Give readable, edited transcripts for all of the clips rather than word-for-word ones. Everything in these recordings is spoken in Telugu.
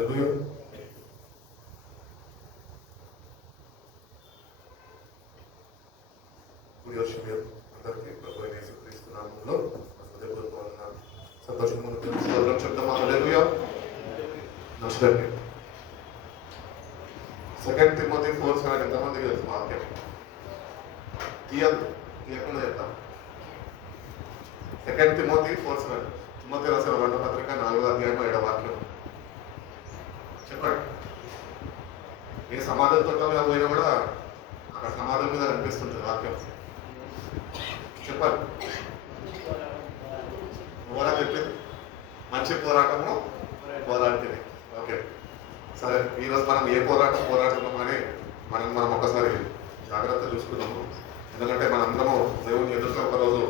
హల్లెలూయా. ప్రియదర్శకులు అందరికీ ప్రభు అయిన యేసుక్రీస్తు నామములో హృదయపూర్వకమైన సంతోషమును స్తోత్రం చెప్తామా. హల్లెలూయా. నమస్కారం. 2 తిమోతి 4:7 ఎంతమందికి తెలుసు వాక్యం? తీయకుండా చెప్తాం. 2 తిమోతి 4:7 తిమోతి రాసిన 2వ పత్రిక 4వ అధ్యాయం 7వ వాక్యం. చెప్పండి. ఏ సమాధుల తోట మీద పోయినా కూడా అక్కడ సమాధుల మీద కనిపిస్తుంటుంది వాక్యం. చెప్పండి. పోరా చెప్పింది మంచి పోరాటము పోరాడుతుంది. ఓకే, సరే. ఈరోజు మనం ఏ పోరాడుతున్నాం అని మనం ఒకసారి జాగ్రత్త చూసుకున్నాము. ఎందుకంటే మనందరము దేవుని ఎదురుగా ఒకరోజు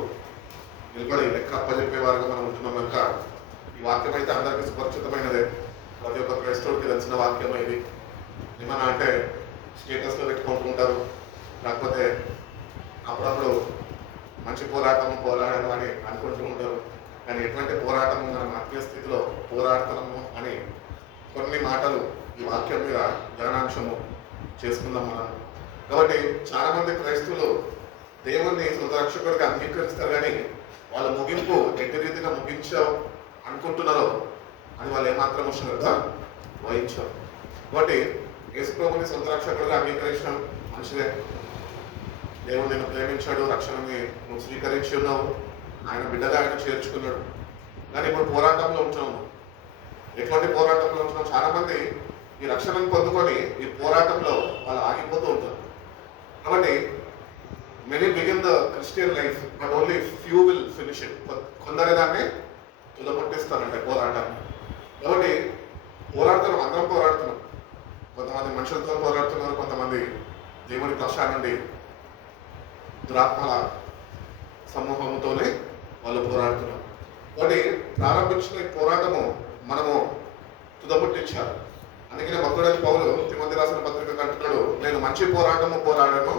నిలబడి లెక్క అప్పచెప్పే వారుగా మనం ఉంటున్నాం కనుక ఈ వాక్యం అయితే అందరికీ సుపరిచితమైనదే. ప్రతి ఒక్క క్రైస్తవుడికి తెలిసిన వాక్యం ఇది. ఏమన్నా అంటే స్టేటస్లో పెట్టుకుంటుంటారు, లేకపోతే అప్పుడప్పుడు మంచి పోరాడము అని అనుకుంటూ ఉంటారు. కానీ ఎటువంటి పోరాటము మనం ఆత్మీయ స్థితిలో పోరాడుతున్నాము అని కొన్ని మాటలు ఈ వాక్యం మీద ధ్యానాంశము చేసుకుందాం మనం. కాబట్టి చాలా మంది క్రైస్తవులు దేవుణ్ణి సొంత రక్షకుడిగా అంగీకరిస్తారు, కానీ వాళ్ళ ముగింపు ఎట్టి రీతిగా ముగించావు అనుకుంటున్నారో అని వాళ్ళు ఏమాత్రం శ్రద్ధ వహించారు. కాబట్టి యేసుప్రభుని సొంత రక్షకుడిగా అంగీకరించడం మంచిదే. దేవుడు నిన్ను ప్రేమించాడు, రక్షణని నువ్వు స్వీకరించి ఉన్నావు, ఆయన బిడ్డగా ఆయన చేర్చుకున్నాడు. కానీ ఇప్పుడు పోరాటంలో ఉంటున్నావు. ఎటువంటి పోరాటంలో ఉంటున్నావు? చాలా మంది ఈ రక్షణను పొందుకొని ఈ పోరాటంలో వాళ్ళు ఆగిపోతూ ఉంటారు. కాబట్టి many begin the Christian life but only few will finish it. కొందరే దాన్ని తుదపట్టిస్తారంటే పోరాటాన్ని. కాబట్టి పోరాడుతున్నాం, అందరం పోరాడుతున్నాం. కొంతమంది మనుషులతో పోరాడుతున్నారు, కొంతమంది దేవుని కష్టాల నుండి దురాత్మల సమూహంతోనే వాళ్ళు పోరాడుతున్నారు. కాబట్టి ప్రారంభించిన ఈ పోరాటము మనము తుదముట్టించాలి. అందుకనే భక్తుడైన పౌలు తిమోతి రాసిన పత్రిక అంటున్నాడు, నేను మంచి పోరాటము పోరాడాను,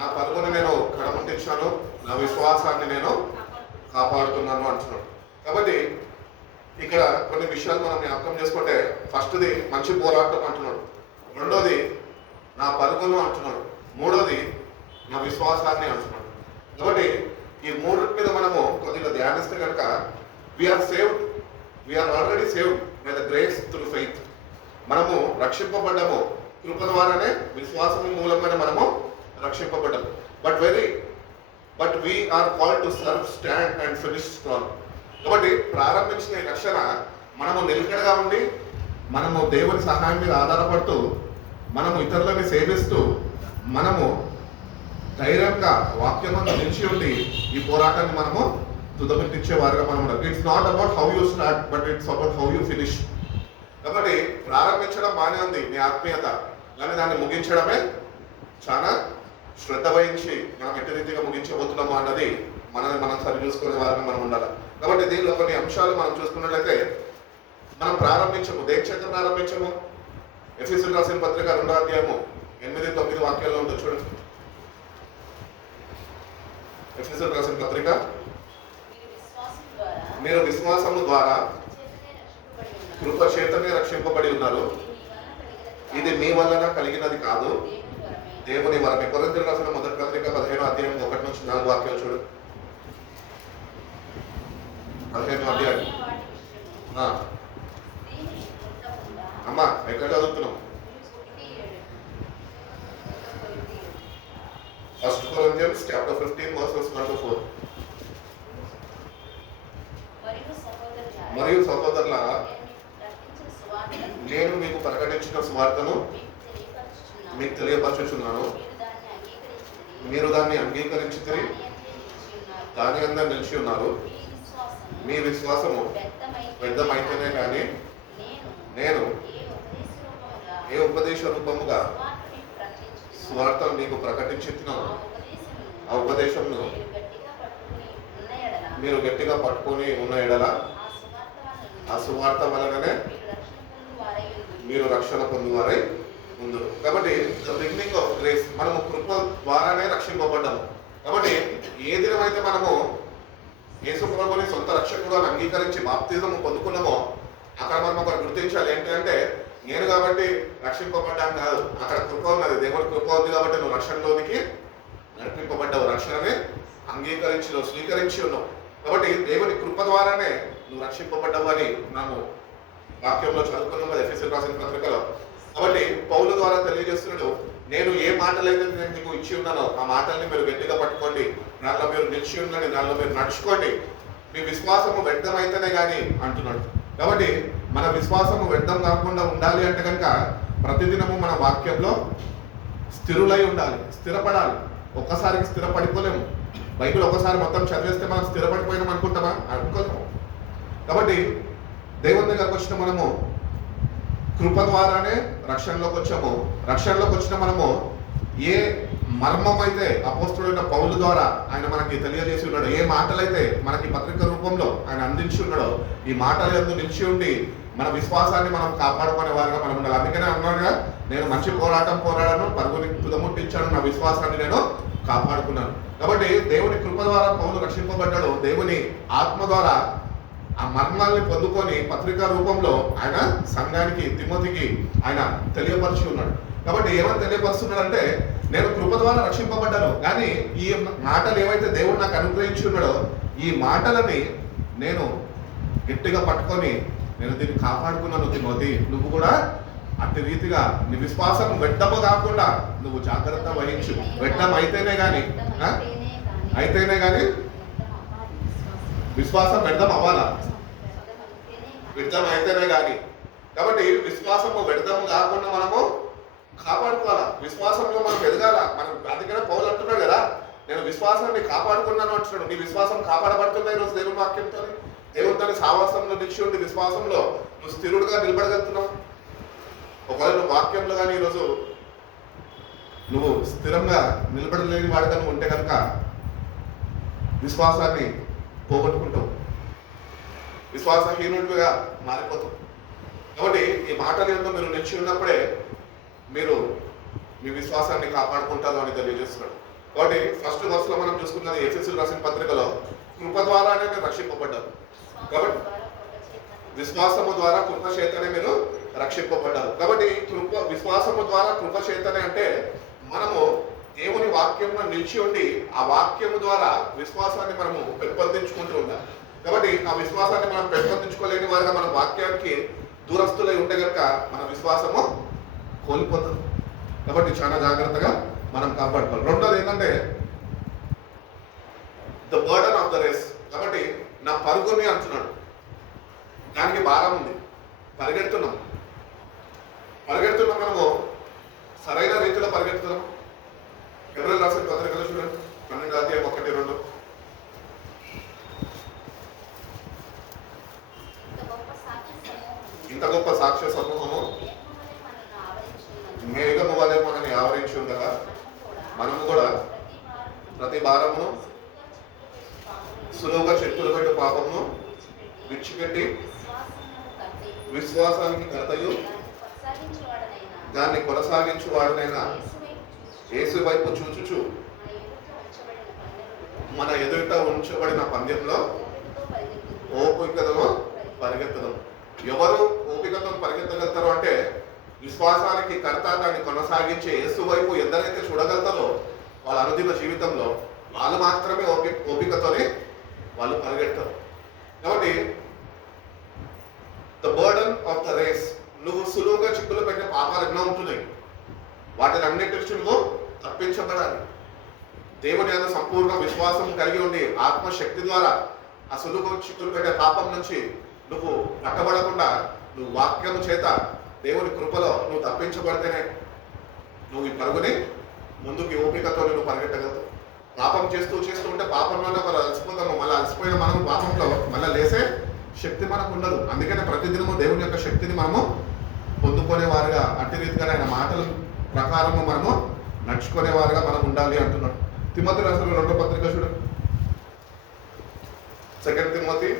నా పరుగుని నేను కడముట్టించాను, నా విశ్వాసాన్ని నేను కాపాడుతున్నాను అంటున్నాడు. కాబట్టి ఇక్కడ కొన్ని విషయాలు మనం జ్ఞాపకం చేసుకుంటే, ఫస్ట్ది మంచి పోరాటం అంటున్నాడు, రెండోది నా పరుగును అంటున్నాడు, మూడోది నా విశ్వాసాన్ని అంటున్నాడు. కాబట్టి ఈ మూడింటి మీద మనము కొద్దిగా ధ్యానిస్తే కనుక we are saved, we are already saved by the grace through faith. మనము రక్షింపబడ్డాము కృప ద్వారానే, విశ్వాసం మూలంగానే మనము రక్షింపబడ్డాము. But we are called to serve, stand and finish strong. కాబట్టి ప్రారంభించిన ఈ రక్షణ మనము నిలకడగా ఉండి, మనము దేవుని సహాయం మీద ఆధారపడుతూ, మనము ఇతరులని సేవిస్తూ, మనము ధైర్యంగా వాక్యమందు నిలిచి ఉండి ఈ పోరాటాన్ని మనము తుదముట్టించే వారుగా మనం ఉండాలి. It's not about how you start, but it's about how you finish. కాబట్టి ప్రారంభించడం బాగానే ఉంది నీ ఆత్మీయత, కానీ దాన్ని ముగించడమే చాలా శ్రద్ధ వహించి మనం ఎట్టి రీతిగా ముగించబోతున్నాము అన్నది మనం సరి చూసుకునే వారిని మనం ఉండాలి. కాబట్టి దీనిలో కొన్ని అంశాలు మనం చూసుకున్నట్లయితే, మనం ప్రారంభించము, దేని చేత ప్రారంభించము? ఎఫెసీయులకు రాసిన పత్రిక 2వ అధ్యాయము 8-9 వాక్యాల్లో ఉందో చూడండి. ఎఫెసీయులకు రాసిన పత్రిక, మీరు విశ్వాసము ద్వారా కృప చేతనే రక్షింపబడి ఉన్నారు, ఇది మీ వలన కలిగినది కాదు, దేవుని వరమే. కొరింథీయులకు రాసిన మొదటి పత్రిక 15వ అధ్యాయం 1-4 వాక్యాలు చూడు. 15వ అధ్యాయం. అమ్మా ఎక్కడ చదువుతున్నాం? 1 Corinthians chapter 15 verses 1-4. మరియు సహోదరులారా, నేను మీకు ప్రకటించిన సువార్తను మీకు తెలియపరచుచున్నాను, మీరు దాన్ని అంగీకరించితే, దాని అందరూ నిలిచి ఉన్నారు. మీ విశ్వాసము వ్యర్థమైతేనే కానీ నేను ఏ ఉపదేశ రూపముగా సువార్తను మీకు ప్రకటించుతున్నాను, ఆ ఉపదేశంను మీరు గట్టిగా పట్టుకొని ఉన్న ఎడల ఆ సువార్త వలననే మీరు రక్షణ పొందువారై ముందు. కాబట్టి ద బిగినింగ్ ఆఫ్ గ్రేస్, మనము కృప ద్వారానే రక్షింపబడ్డాము. కాబట్టి ఏ దినమైతే మనము యేసు ప్రభువుని సొంత రక్షకుడు అని అంగీకరించి బాప్తిజం పొందుకున్నామో, అక్కడ మనం ఒకటి గుర్తించాలి ఏంటంటే నేను కాబట్టి రక్షింపబడ్డాను కాదు, అక్కడ కృప ఉన్నది, దేవుడి కృప ఉంది కాబట్టి నువ్వు రక్షణలోనికి నడిపింపబడ్డావు, రక్షణని అంగీకరించినావు, స్వీకరించి ఉన్నావు. కాబట్టి దేవుని కృప ద్వారానే నువ్వు రక్షింపబడ్డావు అని మనము వాక్యంలో చదువుకున్నాం కదా ఎఫెసీయులకు రాసిన పత్రికలో. కాబట్టి పౌలు ద్వారా తెలియజేస్తున్నాడు, నేను ఏ మాటలైతే నేను మీకు ఇచ్చి ఉన్నానో ఆ మాటల్ని మీరు గట్టిగా పట్టుకోండి, దానిలో మీరు నిలిచి ఉండండి, దానిలో మీరు నడుచుకోండి, మీ విశ్వాసము వ్యర్థమైతేనే కానీ అంటున్నాడు. కాబట్టి మన విశ్వాసము వ్యర్థం కాకుండా ఉండాలి అంటే కనుక ప్రతిదినము మన వాక్యంలో స్థిరులై ఉండాలి, స్థిరపడాలి. ఒక్కసారికి స్థిరపడిపోలేము. బైబిల్ ఒకసారి మొత్తం చదివేస్తే మనం స్థిరపడిపోయినాం అనుకుంటామా? అనుకోలేము. కాబట్టి దేవుని దగ్గరకు వచ్చిన మనము కృప ద్వారానే రక్షణలోకి వచ్చాము. రక్షణలోకి వచ్చిన మనము ఏ మర్మం అయితే అపోస్తుడైన పౌలు ద్వారా ఆయన మనకి తెలియజేసి ఉన్నాడో, ఏ మాటలైతే మనకి పత్రిక రూపంలో ఆయన అందించి ఉన్నాడో, ఈ మాటల యందు నిలిచి ఉండి మన విశ్వాసాన్ని మనం కాపాడుకునే వారుగా మనం ఉండాలి. అందుకనే అన్నాడుగా, నేను మంచి పోరాటం పోరాడాను, పరుగుని తుదముట్టించాను, నా విశ్వాసాన్ని నేను కాపాడుకున్నాను. కాబట్టి దేవుని కృప ద్వారా పౌలు రక్షింపబడ్డాడు. దేవుని ఆత్మ ద్వారా ఆ మర్మాల్ని పొందుకొని పత్రికా రూపంలో ఆయన సంఘానికి, తిమోతికి ఆయన తెలియపరిచి ఉన్నాడు. కాబట్టి ఏమని తెలియపరుస్తున్నాడంటే, నేను కృప ద్వారా రక్షింపబడ్డాను, కానీ ఈ మాటలు ఏవైతే దేవుడు నాకు అనుగ్రహించి ఉన్నాడో ఈ మాటలని నేను గట్టిగా పట్టుకొని నేను దీన్ని కాపాడుకున్నాను. తిమోతి, నువ్వు కూడా అట్టి రీతిగా నీ విశ్వాసం వ్యర్థము కాకుండా నువ్వు జాగ్రత్త వహించు. వ్యర్థం అయితేనే కానీ విశ్వాసం వ్యర్థం అవ్వాలా? వ్యర్థం అయితేనే కానీ. కాబట్టి విశ్వాసము వ్యర్థం కాకుండా మనము కాపాడుకోవాలా, విశ్వాసంలో మనం ఎదగాల. మనం అందుకనే పౌలు అంటున్నాడు కదా, నేను విశ్వాసాన్ని కాపాడుకున్నాను అంటున్నాడు. నీ విశ్వాసం కాపాడబడుతుందా ఈరోజు దేవుని వాక్యంతో? దేవునితో సావాసంలో నిలిచి ఉండి విశ్వాసంలో నువ్వు స్థిరుడుగా నిలబడగలుగుతున్నావు. ఒకవేళ నువ్వు వాక్యంలో కానీ ఈరోజు నువ్వు స్థిరంగా నిలబడలేని వాడిగా నువ్వు ఉంటే కనుక విశ్వాసాన్ని పోగొట్టుకుంటావు, విశ్వాసహీనుడిగా మారిపోతావు. కాబట్టి ఈ మాటలు ఏంటో మీరు నిలిచి ఉన్నప్పుడే మీరు మీ విశ్వాసాన్ని కాపాడుకుంటారు అని తెలియజేస్తున్నాడు. కాబట్టి ఫస్ట్ వర్స్లో మనం చూసుకున్నది ఎఫెసీయులకు రాసిన పత్రికలో కృప ద్వారానే మీరు రక్షింపబడ్డారు. కాబట్టి విశ్వాసము ద్వారా కృప చేతనే మీరు రక్షింపబడ్డారు. కాబట్టి కృప విశ్వాసము ద్వారా కృప చేతనే అంటే మనము దేవుని వాక్యంలో నిలిచి ఉండి ఆ వాక్యము ద్వారా విశ్వాసాన్ని మనము పెంపొందించుకుంటూ ఉండాలి. కాబట్టి ఆ విశ్వాసాన్ని మనం పెంపొందించుకోలేని వారుగా మన వాక్యానికి దూరస్తులై ఉంటే కనుక మన విశ్వాసము కోల్పోతుంది. కాబట్టి చాలా జాగ్రత్తగా మనం కాపాడుకోవాలి. రెండోది ఏంటంటే the burden of the race. కాబట్టి నా పరుగుని అంటున్నాడు, దానికి భారం ఉంది, పరిగెడుతున్నాం మనము సరైన రీతిలో పరిగెడుతున్నాం. ఎవరైనా రాసిన పత్రికలు చూడండి, 12:1-2. ఇంత గొప్ప సాక్ష్య సమూహము మేఘము వలె మనల్ని ఆవరించి ఉండగా మనము కూడా ప్రతి భారమును సులువుగా చెట్టులు పెట్టు పాపమును విడిచిపెట్టి విశ్వాసానికి కర్తయు దాన్ని కొనసాగించువాడనైనా యేసు వైపు చూచుచు మన ఎదుట ఉంచబడిన పందెంలో ఓపికతో పరిగెత్తడం. ఎవరు ఓపికతో పరిగెత్తగలుగుతారు అంటే విశ్వాసానికి కర్త, దాన్ని కొనసాగించే యేసు వైపు ఎందరైతే చూడగలుగుతారో వాళ్ళ అనుదిన జీవితంలో వాళ్ళు మాత్రమే ఓపికతోనే వాళ్ళు పరిగెడతారు. కాబట్టి the burden of the race, నువ్వు సులువుగా చిక్కులు పెట్టే పాపాలు ఎన్నో ఉంటున్నాయి, వాటిని అన్నిటి నుంచి నువ్వు తప్పించబడాలి. దేవుని మీద సంపూర్ణ విశ్వాసం కలిగి ఉండి ఆత్మశక్తి ద్వారా ఆ సులువుగా చిక్కులు పెట్టే పాపం నుంచి నువ్వు పట్టబడకుండా నువ్వు వాక్యము చేత దేవుని కృపలో నువ్వు తప్పించబడితేనే నువ్వు ఈ పరుగుని ముందుకి ఓపికతో నువ్వు పరిగెట్టగలుగుతావు. పాపం చేస్తూ ఉంటే పాపంలోనే మనం అలసిపోతాము. మళ్ళీ అలసిపోయిన మనం పాపంలో మళ్ళీ లేసే శక్తి మనకు ఉండదు. అందుకనే ప్రతిదినము దేవుని యొక్క శక్తిని మనము పొందుకునేవారుగా అట్టి రీతిగా ఆయన మాటల ప్రకారము మనము నడుచుకునేవారుగా మనం ఉండాలి అంటున్నాడు. తిమోతి రాసిన 2వ పత్రిక చూడండి, 2 తిమోతి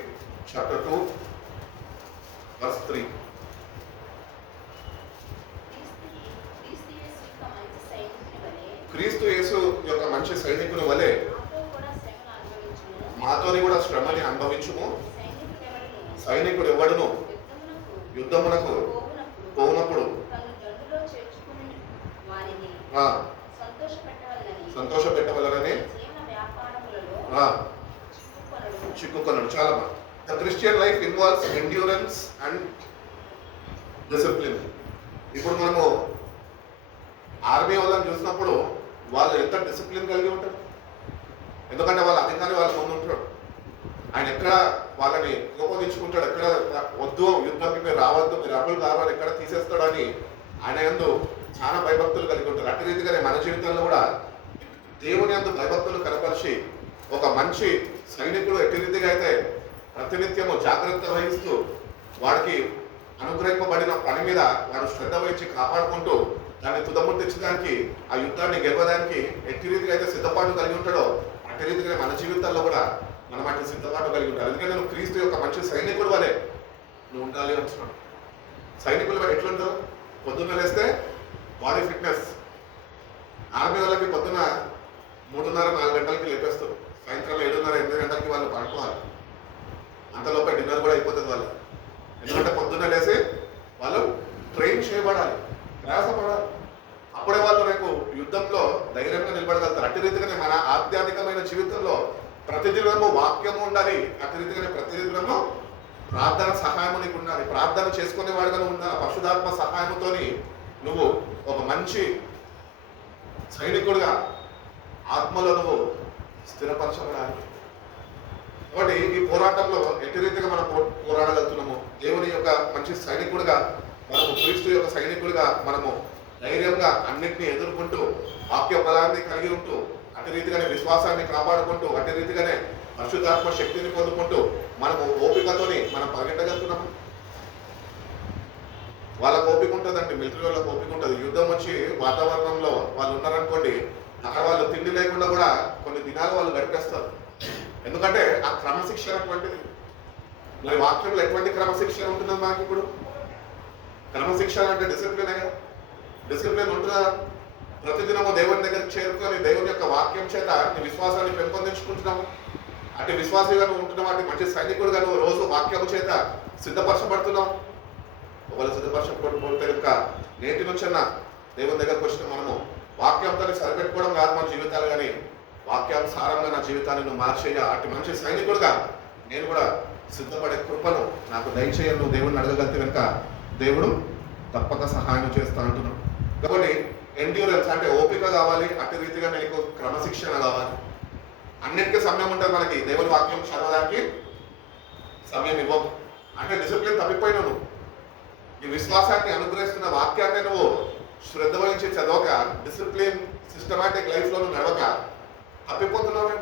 chapter 2 verse 3. క్రీస్తు యేసు యొక్క మంచి సైనికుని వలె మాతోని కూడా శ్రమని అనుభవించుము. సైనికుడు ఎవడును యుద్ధమునకు పోవునప్పుడు సంతోష పెట్టవలనని చిక్కుకొన్నాడు. చాలా బాగా. The Christian life involves endurance and discipline. ఇప్పుడు మనము ఆర్మీ వాళ్ళని చూసినప్పుడు వాళ్ళు ఎంత డిసిప్లిన్ కలిగి ఉంటారు. ఎందుకంటే వాళ్ళ అధికారి వాళ్ళ ముందు ఉంటాడు. ఆయన ఎక్కడ వాళ్ళని కోపగించుకుంటాడు, ఎక్కడ వద్దు యుద్ధానికి మీరు రావద్దు, మీరు అప్పులు కావాలి, ఎక్కడ తీసేస్తాడని ఆయన యందు చాలా భయభక్తులు కలిగి ఉంటారు. అట్టి రీతిగానే మన జీవితంలో కూడా దేవుని యందు భయభక్తులు కనపరిచి ఒక మంచి సైనికుడు ఎట్టి రీతిగా అయితే ప్రతినిత్యము జాగ్రత్త వహిస్తూ వాడికి అనుగ్రహింపబడిన పని మీద వాడు శ్రద్ధ వహించి కాపాడుకుంటూ దాన్ని తుదముట్టించడానికి, ఆ యుద్ధాన్ని గెలవడానికి ఎట్టి రీతిగా అయితే సిద్ధపాటు కలిగి ఉంటాడో అట్టి రీతిగా మన జీవితాల్లో కూడా మనం అట్టి సిద్ధపాటు కలిగి ఉంటారు. అందుకని నువ్వు క్రీస్తు యొక్క మంచి సైనికుడు వలె నువ్వు ఉండాలి అంటున్నాడు. సైనికులు ఎట్లుంటారు? పొద్దున్న లేస్తే బాడీ ఫిట్నెస్. ఆర్మీ వాళ్ళకి పొద్దున 3:30-4 గంటలకి లేపేస్తారు. సాయంత్రం 7:30-8 గంటలకి వాళ్ళు పడుకోవాలి. అంతలోపే డిన్నర్ కూడా అయిపోతుంది వాళ్ళు. ఎందుకంటే పొద్దున్న లేసి వాళ్ళు ట్రైన్ చేయబడాలి, ప్రయాసపడాలి. అప్పుడే వాళ్ళు రేపు యుద్ధంలో ధైర్యంగా నిలబడగలుగుతారు. అట్టి రీతిగానే మన ఆధ్యాత్మికమైన జీవితంలో ప్రతిదినము వాక్యము ఉండాలి. అట్టి రీతిగానే ప్రతిదినము ప్రార్థన సహాయము నీకు ఉండాలి. ప్రార్థన చేసుకునేవాడుగా ఉండాలి. పరిశుద్ధాత్మ సహాయముతోని నువ్వు ఒక మంచి సైనికుడిగా ఆత్మలో నువ్వు స్థిరపరచబడాలి. కాబట్టి ఈ పోరాటంలో ఎట్టి రీతిగా మనం పోరాడగలుగుతున్నాము. దేవుని యొక్క మంచి సైనికుడిగా మనము, క్రీస్తు యొక్క సైనికుడిగా మనము ధైర్యంగా అన్నింటినీ ఎదుర్కొంటూ వాక్య బలాన్ని కలిగి ఉంటూ అట్టి రీతిగానే విశ్వాసాన్ని కాపాడుకుంటూ అట్టి రీతిగానే పరిశుద్ధాత్మ శక్తిని పొందుకుంటూ మనము ఓపికతోని మనం పరిగెట్టగలుగుతున్నాము. వాళ్ళకు ఓపిక ఉంటుందండి, మిలిటరీ వాళ్ళకి ఓపిక ఉంటుంది. యుద్ధం వచ్చి వాతావరణంలో వాళ్ళు ఉన్నారనుకోండి, అక్కడ వాళ్ళు తిండి లేకుండా కూడా కొన్ని దినాలు వాళ్ళు గడిపేస్తారు. ఎందుకంటే ఆ క్రమశిక్షణ అటువంటిది. మరి వాక్యంలో ఎటువంటి క్రమశిక్షణ ఉంటుందో మనకి ఇప్పుడు? క్రమశిక్షణ అంటే డిసిప్లిన్. డిసిప్లిన్ ఉంటుందా? ప్రతిదినము దేవుని దగ్గరికి చేరుకొని దేవుని యొక్క వాక్యం చేత నీ విశ్వాసాన్ని పెంపొందించుకుంటున్నాము. అటు విశ్వాసంగా నువ్వు ఉంటున్నావు. అటు మంచి సైనికుడుగా నువ్వు రోజు వాక్యము చేత సిద్ధపరచబడుతున్నావు. ఒకవేళ సిద్ధపరచబడిపోతే కనుక నేటి నుంచన్నా దేవుని దగ్గరకు వచ్చిన మనము వాక్యంతో సరిపెట్టుకోవడం కాదు మన జీవితాలు, కానీ వాక్యానుసారంగా నా జీవితాన్ని నువ్వు మార్చేయ అటు మంచి సైనికుడుగా నేను కూడా సిద్ధపడే కృపను నాకు దయచేయను నువ్వు దేవుడిని అడగగలిగితే కనుక దేవుడు తప్పక సహాయం చేస్తా అంటున్నాడు. కాబట్టి ఎండ్యూరెన్స్ అంటే ఓపిక కావాలి. అట్టి రీతిగా నీకు క్రమశిక్షణ కావాలి. అన్నిటికీ సమయం ఉంటుంది మనకి. దేవుని వాక్యం చదవడానికి సమయం ఇవ్వవు. అంటే డిసిప్లిన్ తప్పిపోయినావు నువ్వు. ఈ విశ్వాసాన్ని అనుగ్రహిస్తున్న వాక్యాన్ని నువ్వు శ్రద్ధ వహించి చదవక, డిసిప్లిన్ సిస్టమాటిక్ లైఫ్లో నువ్వు నడవక తప్పిపోతున్నావు.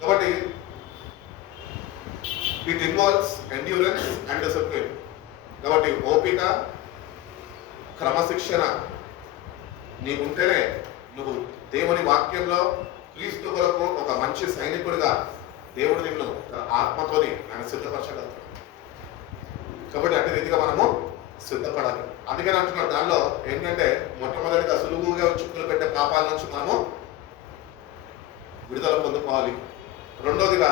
కాబట్టి it involves endurance and discipline. కాబట్టి ఓపిక, క్రమశిక్షణ నీకుంటేనే నువ్వు దేవుని వాక్యంలో క్రీస్తు కొరకు ఒక మంచి సైనికుడిగా దేవుడు నిన్ను ఆత్మతోని ఆయన సిద్ధపరచగలుగుతాడు. కాబట్టి అట్టి రీతిగా మనము సిద్ధపడాలి. అందుకని అంటున్నాడు దానిలో ఏంటంటే మొట్టమొదటిగా సులువుగా చిక్కులు పెట్టే పాపాల నుంచి మనము విడుదల పొందుకోవాలి. రెండోదిగా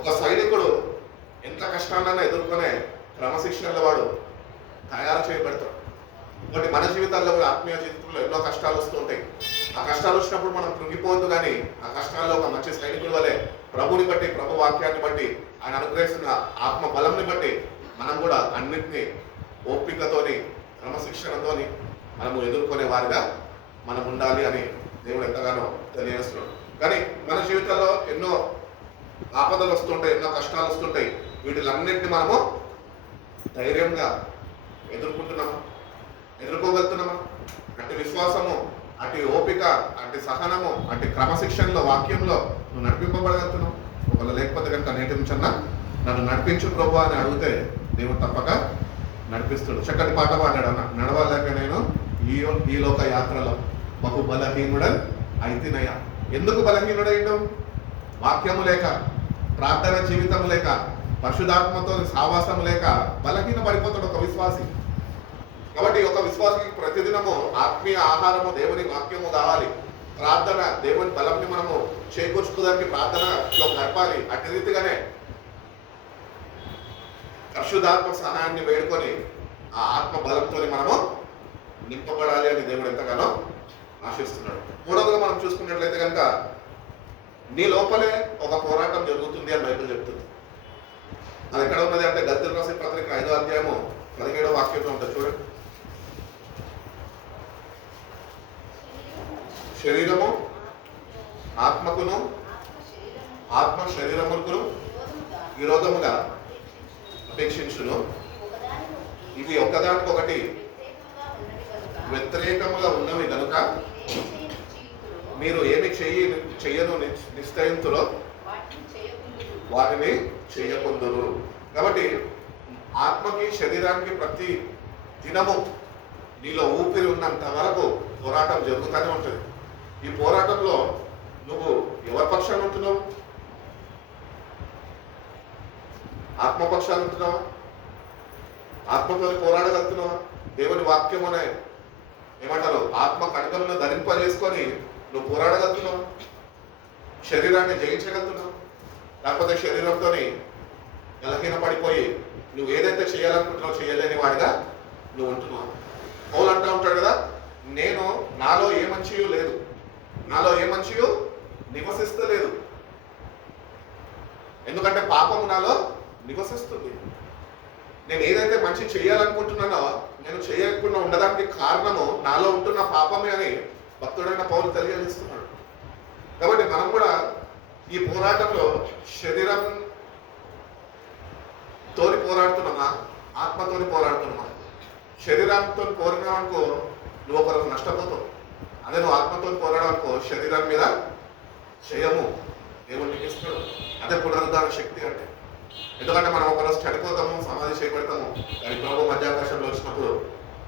ఒక సైనికుడు ఎంత కష్టాన్నైనా ఎదుర్కొనే క్రమశిక్షణలో వాడు తయారు చేయబడతాడు. కాబట్టి మన జీవితాల్లో కూడా ఆత్మీయ జీవితంలో ఎన్నో కష్టాలు వస్తూ ఉంటాయి. ఆ కష్టాలు వచ్చినప్పుడు మనం కృంగిపోవద్దు, కానీ ఆ కష్టాల్లో ఒక మంచి సైనికుడి వలె ప్రభుని బట్టి, ప్రభు వాక్యాన్ని బట్టి, ఆయన అనుగ్రహిస్తున్న ఆత్మ బలంని బట్టి మనం కూడా అన్నింటినీ ఓపికతోని క్రమశిక్షణతోని మనము ఎదుర్కొనే వారిగా మనం ఉండాలి అని దేవుడు ఎంతగానో తెలియజేస్తున్నాడు. కానీ మన జీవితంలో ఎన్నో ఆపదలు వస్తుంటాయి, ఎన్నో కష్టాలు వస్తుంటాయి. వీటిలన్నింటినీ మనము ధైర్యంగా ఎదుర్కోగలుగుతున్నామా? అటు విశ్వాసము, అటు ఓపిక, అటు సహనము, అటు క్రమశిక్షణలో వాక్యంలో నువ్వు నడిపింపబడగలుగుతున్నావు. ఒకవేళ లేకపోతే కనుక నేటి నుంచన్నా నన్ను నడిపించు ప్రభు అని అడిగితే దేవుడు తప్పక నడిపిస్తాడు. చక్కటి పాట పాడాడు అన్న, నడవలేక నేను ఈ లోక యాత్రలో బహు బలహీనుడన్ అయితేనయ్యా. ఎందుకు బలహీనుడైండు? వాక్యము లేక, ప్రార్థన జీవితం లేక, పరిశుద్ధాత్మతో సావాసం లేక బలహీన పడిపోతాడు ఒక విశ్వాసి. కాబట్టి ఒక విశ్వాసికి ప్రతిదినము ఆత్మీయ ఆహారము దేవుని వాక్యము కావాలి. ప్రార్థన దేవుని బలంని మనము చేకూర్చుకోవడానికి ప్రార్థనలో గడపాలి. అట్టి రీతిగానే పరిశుద్ధాత్మ సహాయాన్ని వేడుకొని ఆ ఆత్మ బలంతో మనము నింపబడాలి అని దేవుడు ఎంతగానో ఆశిస్తున్నాడు. మూడవగా మనం చూసుకున్నట్లయితే కనుక నీ లోపలే ఒక పోరాటం జరుగుతుంది అని బైబిల్ చెప్తుంది. అది ఎక్కడ ఉన్నది అంటే గద్దిలు రాసిన పత్రిక 5వ అధ్యాయము 17వ వాక్యంలో ఉంటుంది చూడండి. శరీరము ఆత్మకును ఆత్మ శరీరములకు విరోధముగా అపేక్షించును, ఇవి ఒకదానికొకటి వ్యతిరేకముగా ఉన్నవి కనుక మీరు ఏమి చెయ్యను నిశ్చయింతులో వాటిని చేయకుందురు. కాబట్టి ఆత్మకి శరీరానికి ప్రతి దినము నీలో ఊపిరి ఉన్నంత వరకు పోరాటం జరుగుతూనే ఉంటుంది. ఈ పోరాటంలో నువ్వు ఎవరి పక్షాన్ని ఉంటున్నావు? ఆత్మపక్షాన్ని ఉంటున్నావా? ఆత్మతో పోరాడగలుగుతున్నావా? దేవుని వాక్యం అనే ఏమంటారు ఆత్మ కడగలను ధరింపజేసుకొని నువ్వు పోరాడగలుగుతున్నావు? శరీరాన్ని జయించగలుగుతున్నావు? లేకపోతే శరీరంతో బలహీన పడిపోయి నువ్వు ఏదైతే చేయాలనుకుంటున్నావు చేయలేని వాడిగా నువ్వు ఉంటున్నావు. పౌలు అంటూ ఉంటాడు కదా, నేను నాలో ఏ మంచియో లేదు, నాలో ఏ మంచియో నివసిస్తలేదు. ఎందుకంటే పాపము నాలో నివసిస్తుంది. నేను ఏదైతే మంచి చేయాలనుకుంటున్నానో నేను చేయకుండా ఉండడానికి కారణము నాలో ఉంటున్న పాపమే అని భక్తుడైన పౌలు తెలియజేస్తున్నాడు. కాబట్టి మనం కూడా ఈ పోరాటంలో శరీరం తోని పోరాడుతున్నామా, ఆత్మతోని పోరాడుతున్నామా? శరీరంతో పోరాడమనుకో నువ్వు ఒకరోజు నష్టపోతావు. అదే నువ్వు ఆత్మతో పోరాడమనుకో శరీరం మీద చేయము దేవుడు నీకు ఇస్తాడు. అదే పునరుద్ధారణ శక్తి అంటే. ఎందుకంటే మనం ఒకరోజు చనిపోతాము, సమాధి చేయబడతాము. కానీ ప్రభు మధ్యాకాశంలో వచ్చినప్పుడు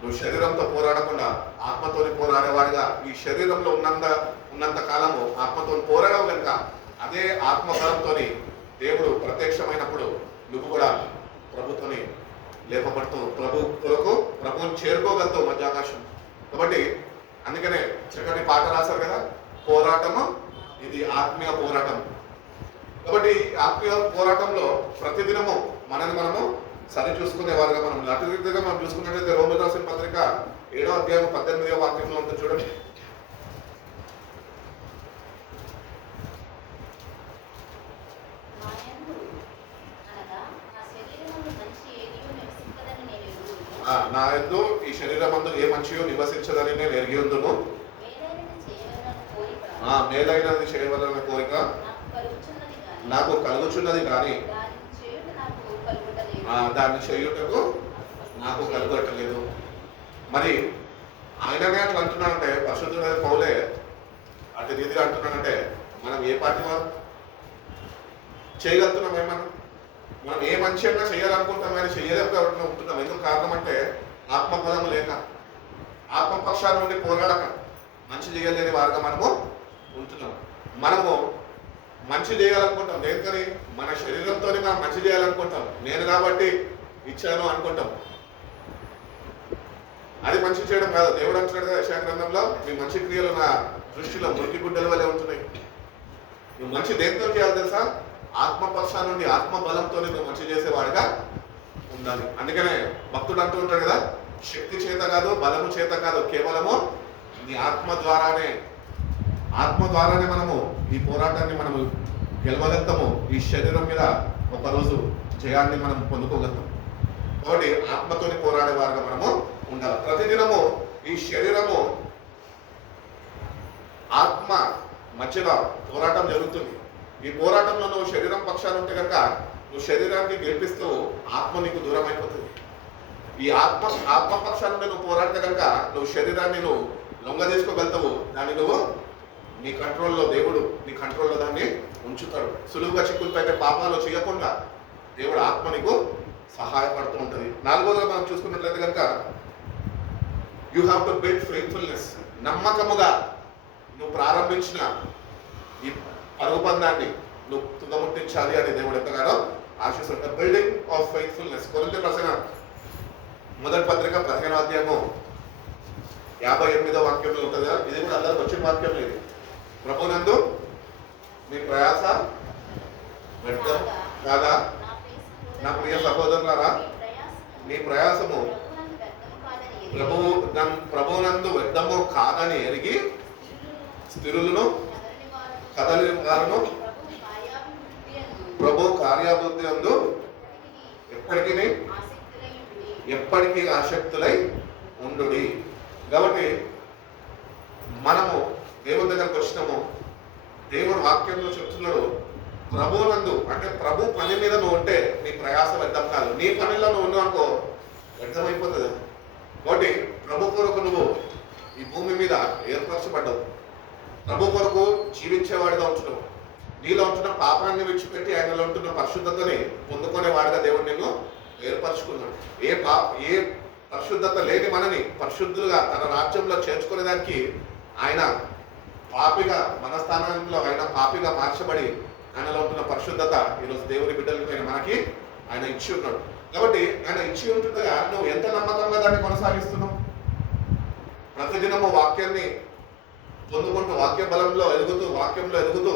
నువ్వు శరీరంతో పోరాడకుండా ఆత్మతోని పోరాడేవాడిగా ఈ శరీరంలో ఉన్నంత కాలము ఆత్మతో పోరాడవు కనుక అదే ఆత్మబలంతో దేవుడు ప్రత్యక్షమైనప్పుడు నువ్వు కూడా ప్రభుత్వని లేపబడుతూ ప్రభువుని చేరుకోగలుగుతావు మధ్యాకాశం. కాబట్టి అందుకనే చక్కటి పాట రాశారు కదా, పోరాటము ఇది ఆత్మీయ పోరాటం. కాబట్టి ఆత్మీయ పోరాటంలో ప్రతిదినము మనము సరి చూసుకునే వారుగా మనం లటిగా మనం చూసుకున్నట్లయితే రోమిలకు రాసిన పత్రిక 7వ అధ్యాయం 18వ వాక్యంలో ఉంటుంది చూడండి. నా యందు ఈ శరీరమందు ఏ మంచియో నివసించదని నేను ఎరిగి ఉందును, మేలైనది చేయవలన కోరిక నాకు కలుగుచున్నది కానీ దాన్ని చేయుటకు నాకు కలుగట్లేదు. మరి ఆయననే అట్లా అంటున్నాడంటే, పరిశుద్ధుడైన పౌలే అటు రీతిగా అంటున్నాడంటే మనం ఏ పార్టీ వారు చేయగలుగుతున్నాం? మనం ఏ మంచి అయినా చేయాలనుకుంటాం కానీ చేయలేకపోతే ఉంటున్నాం. ఎందుకు కారణం అంటే ఆత్మబలం లేక, ఆత్మపక్షాల నుండి పోరాడక మంచి చేయలేని వారుగా మనము ఉంటున్నాం. మనము మంచి చేయాలనుకుంటాం, దేనికని మన శరీరంతో మనం మంచి చేయాలనుకుంటాం. నేను కాబట్టి ఇచ్చాను అనుకుంటాం. అది మంచి చేయడం కాదు. దేవుడు అంటున్నాడు కదా యెషయా గ్రంథంలో, మీ మంచి క్రియలు నా దృష్టిలో మురికి గుడ్డల వల్లే ఉంటున్నాయి. నువ్వు మంచి దేనితో చేయాలి తెలుసా? ఆత్మపక్షా నుండి ఆత్మబలంతో నువ్వు మంచి చేసేవాడిగా ఉండాలి. అందుకనే భక్తుడు అంటూ ఉంటాడు కదా, శక్తి చేత కాదు, బలము చేత కాదు, కేవలము నీ ఆత్మ ద్వారానే మనము ఈ పోరాటాన్ని మనము గెలవగలుగుతాము. ఈ శరీరం మీద ఒకరోజు జయాన్ని మనం పొందుకోగలుగుతాం. కాబట్టి ఆత్మతోని పోరాడే వారుగా మనము ఉండాలి. ప్రతిదినము ఈ శరీరము ఆత్మ మధ్యలో పోరాటం జరుగుతుంది. ఈ పోరాటంలో నువ్వు శరీరం పక్షాలు ఉంటే కనుక నువ్వు శరీరానికి గెలిపిస్తూ ఆత్మ నీకు దూరం అయిపోతుంది. ఈ ఆత్మపక్షాల నుండి నువ్వు పోరాడితే కనుక నువ్వు శరీరాన్ని నువ్వు లొంగ తీసుకోగలుగుతావు. దాన్ని నువ్వు నీ కంట్రోల్లో, దేవుడు నీ కంట్రోల్లో దాన్ని ఉంచుతాడు. సులువుగా చిక్కులపైతే పాపాలు చేయకుండా దేవుడు ఆత్మ నీకు సహాయపడుతూ ఉంటుంది. నాలుగోదిగా మనం చూసుకున్నట్లయితే కనుక you have to build faithfulness. నమ్మకముగా నువ్వు ప్రారంభించిన ఈ పరుగు పందాన్ని నువ్వు తుదముట్టించాలి అని దేవుడు ఎంతగానో ఆశిస్తున్నాడు. Building of faithfulness. కొరింథీయులకు రాసిన మొదటి పత్రిక 15వ అధ్యాయము 58వ వాక్యంలో ఉంటుంది కదా. ఇది కూడా అందరికి వచ్చిన వాక్యం. ఇది ప్రభునందు మీ ప్రయాస వ్యర్థం కాదా నా ప్రియ సహోదరులారా, ప్రయాసము ప్రభువునందు వ్యర్థము కాదని ఎరిగి స్థిరులను కదలిన వారును ప్రభు కార్యాభివృద్ధి అందు ఎప్పటికీ ఆసక్తులై ఉండు. కాబట్టి మనము దేవుని దగ్గరకు వచ్చినాము. దేవుడు వాక్యంలో చెప్తున్నాడు, ప్రభువునందు అంటే ప్రభు పని మీద నువ్వు ఉంటే నీ ప్రయాస వ్యర్థం కాదు. నీ పనిలో నువ్వు ఉన్నావు అనుకో వ్యర్థమైపోతుంది. కాబట్టి ప్రభు కొరకు నువ్వు ఈ భూమి మీద ఏర్పరచబడ్డావు. ప్రభు కొరకు జీవించేవాడిగా ఉంటున్నావు. నీలో ఉంటున్న పాపాన్ని విడిచిపెట్టి ఆయనలో ఉంటున్న పరిశుద్ధతని పొందుకునేవాడిగా దేవుడు నిన్ను ఏర్పరచుకున్నాడు. ఏ పరిశుద్ధత లేని మనని పరిశుద్ధులుగా తన రాజ్యంలో చేర్చుకునేదానికి ఆయన పాపిగా మన స్థానంలో ఆయన పాపిగా మార్చబడి ఆయనలో ఉంటున్న పరిశుద్ధత ఈరోజు దేవుని బిడ్డలపైన మనకి ఆయన ఇచ్చి ఉన్నాడు. కాబట్టి ఆయన ఇచ్చి ఉంటుండగా నువ్వు ఎంత నమ్మకంగా దాన్ని కొనసాగిస్తున్నావు? ప్రతిదినము వాక్యాన్ని పొందుకుంటూ వాక్య బలంలో వాక్యంలో ఎదుగుతూ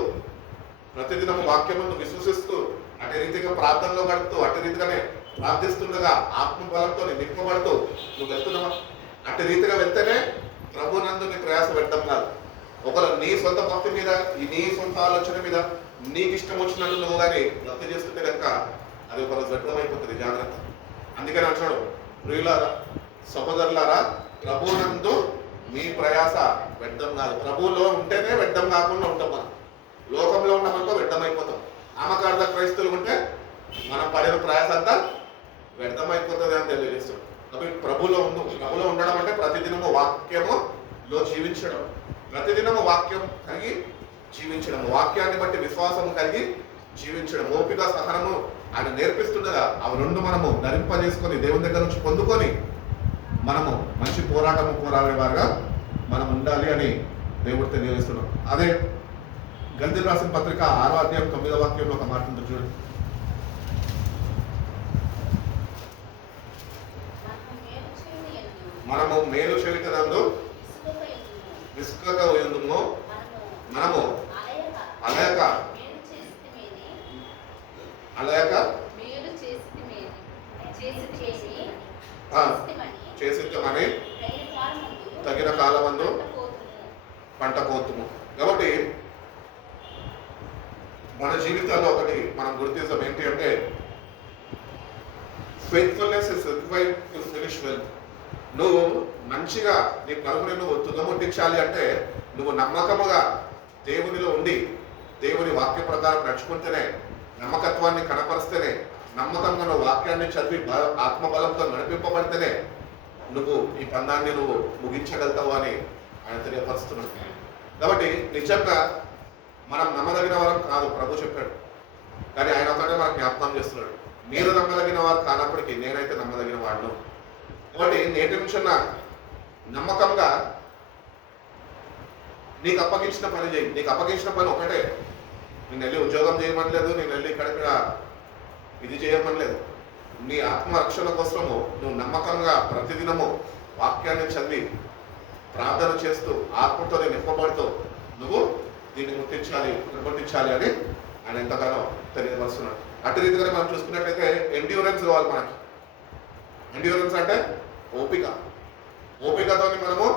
ప్రతిదినము వాక్యమును విశ్వసిస్తూ అటు రీతిగా ప్రార్థనలో గడుపుతూ అటు రీతిగానే ప్రార్థిస్తుండగా ఆత్మబలంతో నింపబడుతూ నువ్వు వెళ్తున్నావా? అటు రీతిగా వెళ్తేనే ప్రభునందు నీ ప్రయాస పెట్టడం కాదు. ఒకరు నీ సొంత భక్తి మీద నీ సొంత ఆలోచన మీద నీకు ఇష్టం వచ్చినట్టు నువ్వు కానీ భక్తి చేస్తుంటే కనుక అది ఒకరోజు వ్యర్థమైపోతుంది. జాగ్రత్త. అందుకని అంటున్నాడు, ప్రియులారా సహోదరులారా ప్రభునందు మీ ప్రయాస వ్యర్థం కాదు. ప్రభువులో ఉంటేనే వ్యర్థం కాకుండా ఉంటాం. మనం లోకంలో ఉన్నామనుకో వ్యర్థమైపోతాం. నామకార్థ క్రైస్తవులు ఉంటే మనం పడిన ప్రయాస అంతా వ్యర్థమైపోతుంది అని తెలియజేస్తాడు. కాబట్టి ప్రభులో ఉండడం అంటే ప్రతిదినము వాక్యములో జీవించడం, ప్రతిదినము వాక్యం కలిగి జీవించడం, వాక్యాన్ని బట్టి విశ్వాసము కలిగి జీవించడం, ఓపిక సహనము ఆయన నేర్పిస్తుండగా అవి రెండు మనము ధరింపజేసుకొని దేవుని దగ్గర నుంచి పొందుకొని మనము మంచి పోరాటము పోరాడేవారుగా మనం ఉండాలి అని దేవుడు తెలియజేస్తున్నాం. అదే గల్తీయులకు రాసిన పత్రిక 6వ అధ్యాయం 9వ వాక్యంలో ఒక మాట ఉంటుంది చూడండి. మనము మేలు చేయుటనందు విసుకక ఎందుము మనము అలయక చేసిమని తగిన కాలమందు పంట కోతుము. కాబట్టి మన జీవితాల్లో ఒకటి మనం గుర్తించాం ఏంటి అంటే faithfulness is required to finish well. నువ్వు మంచిగా నీ పరుగుని నువ్వు తుదముట్టించాలి అంటే నువ్వు నమ్మకముగా దేవునిలో ఉండి దేవుని వాక్య ప్రకారం నడుచుకుంటేనే, నమ్మకత్వాన్ని కనపరిస్తేనే, నమ్మకంగా నువ్వు వాక్యాన్ని చదివి ఆత్మబలంతో నడిపింపబడితేనే నువ్వు ఈ పందాన్ని నువ్వు ముగించగలుగుతావు అని ఆయన తెలియపరుస్తున్నాడు. కాబట్టి నిజంగా మనం నమ్మదగిన వారం కాదు ప్రభు చెప్పాడు. కానీ ఆయన ఒకటే మనకు జ్ఞాపకం చేస్తున్నాడు, మీరు నమ్మదగిన వారు కానప్పటికీ నేనైతే నమ్మదగిన వాడును. కాబట్టి నేటి నుంచి నమ్మకంగా నీకు అప్పగించిన పని చేయి. నీకు అప్పగించిన పని ఒకటే, నేను వెళ్ళి ఉద్యోగం చేయమనలేదు, నేను వెళ్ళి ఇక్కడ ఇది చేయమనలేదు. నీ ఆత్మరక్షణ కోసము నువ్వు నమ్మకంగా ప్రతిదినము వాక్యాన్ని చదివి ప్రార్థన చేస్తూ ఆత్మతో నింపబడుతూ నువ్వు దీన్ని గుర్తించాలి అని ఆయన ఎంతగానో తెలియపరుస్తున్నాడు. అటు రీతిగానే మనం చూసుకున్నట్లయితే ఎండ్యూరెన్స్ కావాలి మనకి. ఎండ్యూరెన్స్ అంటే ఓపికతో మనము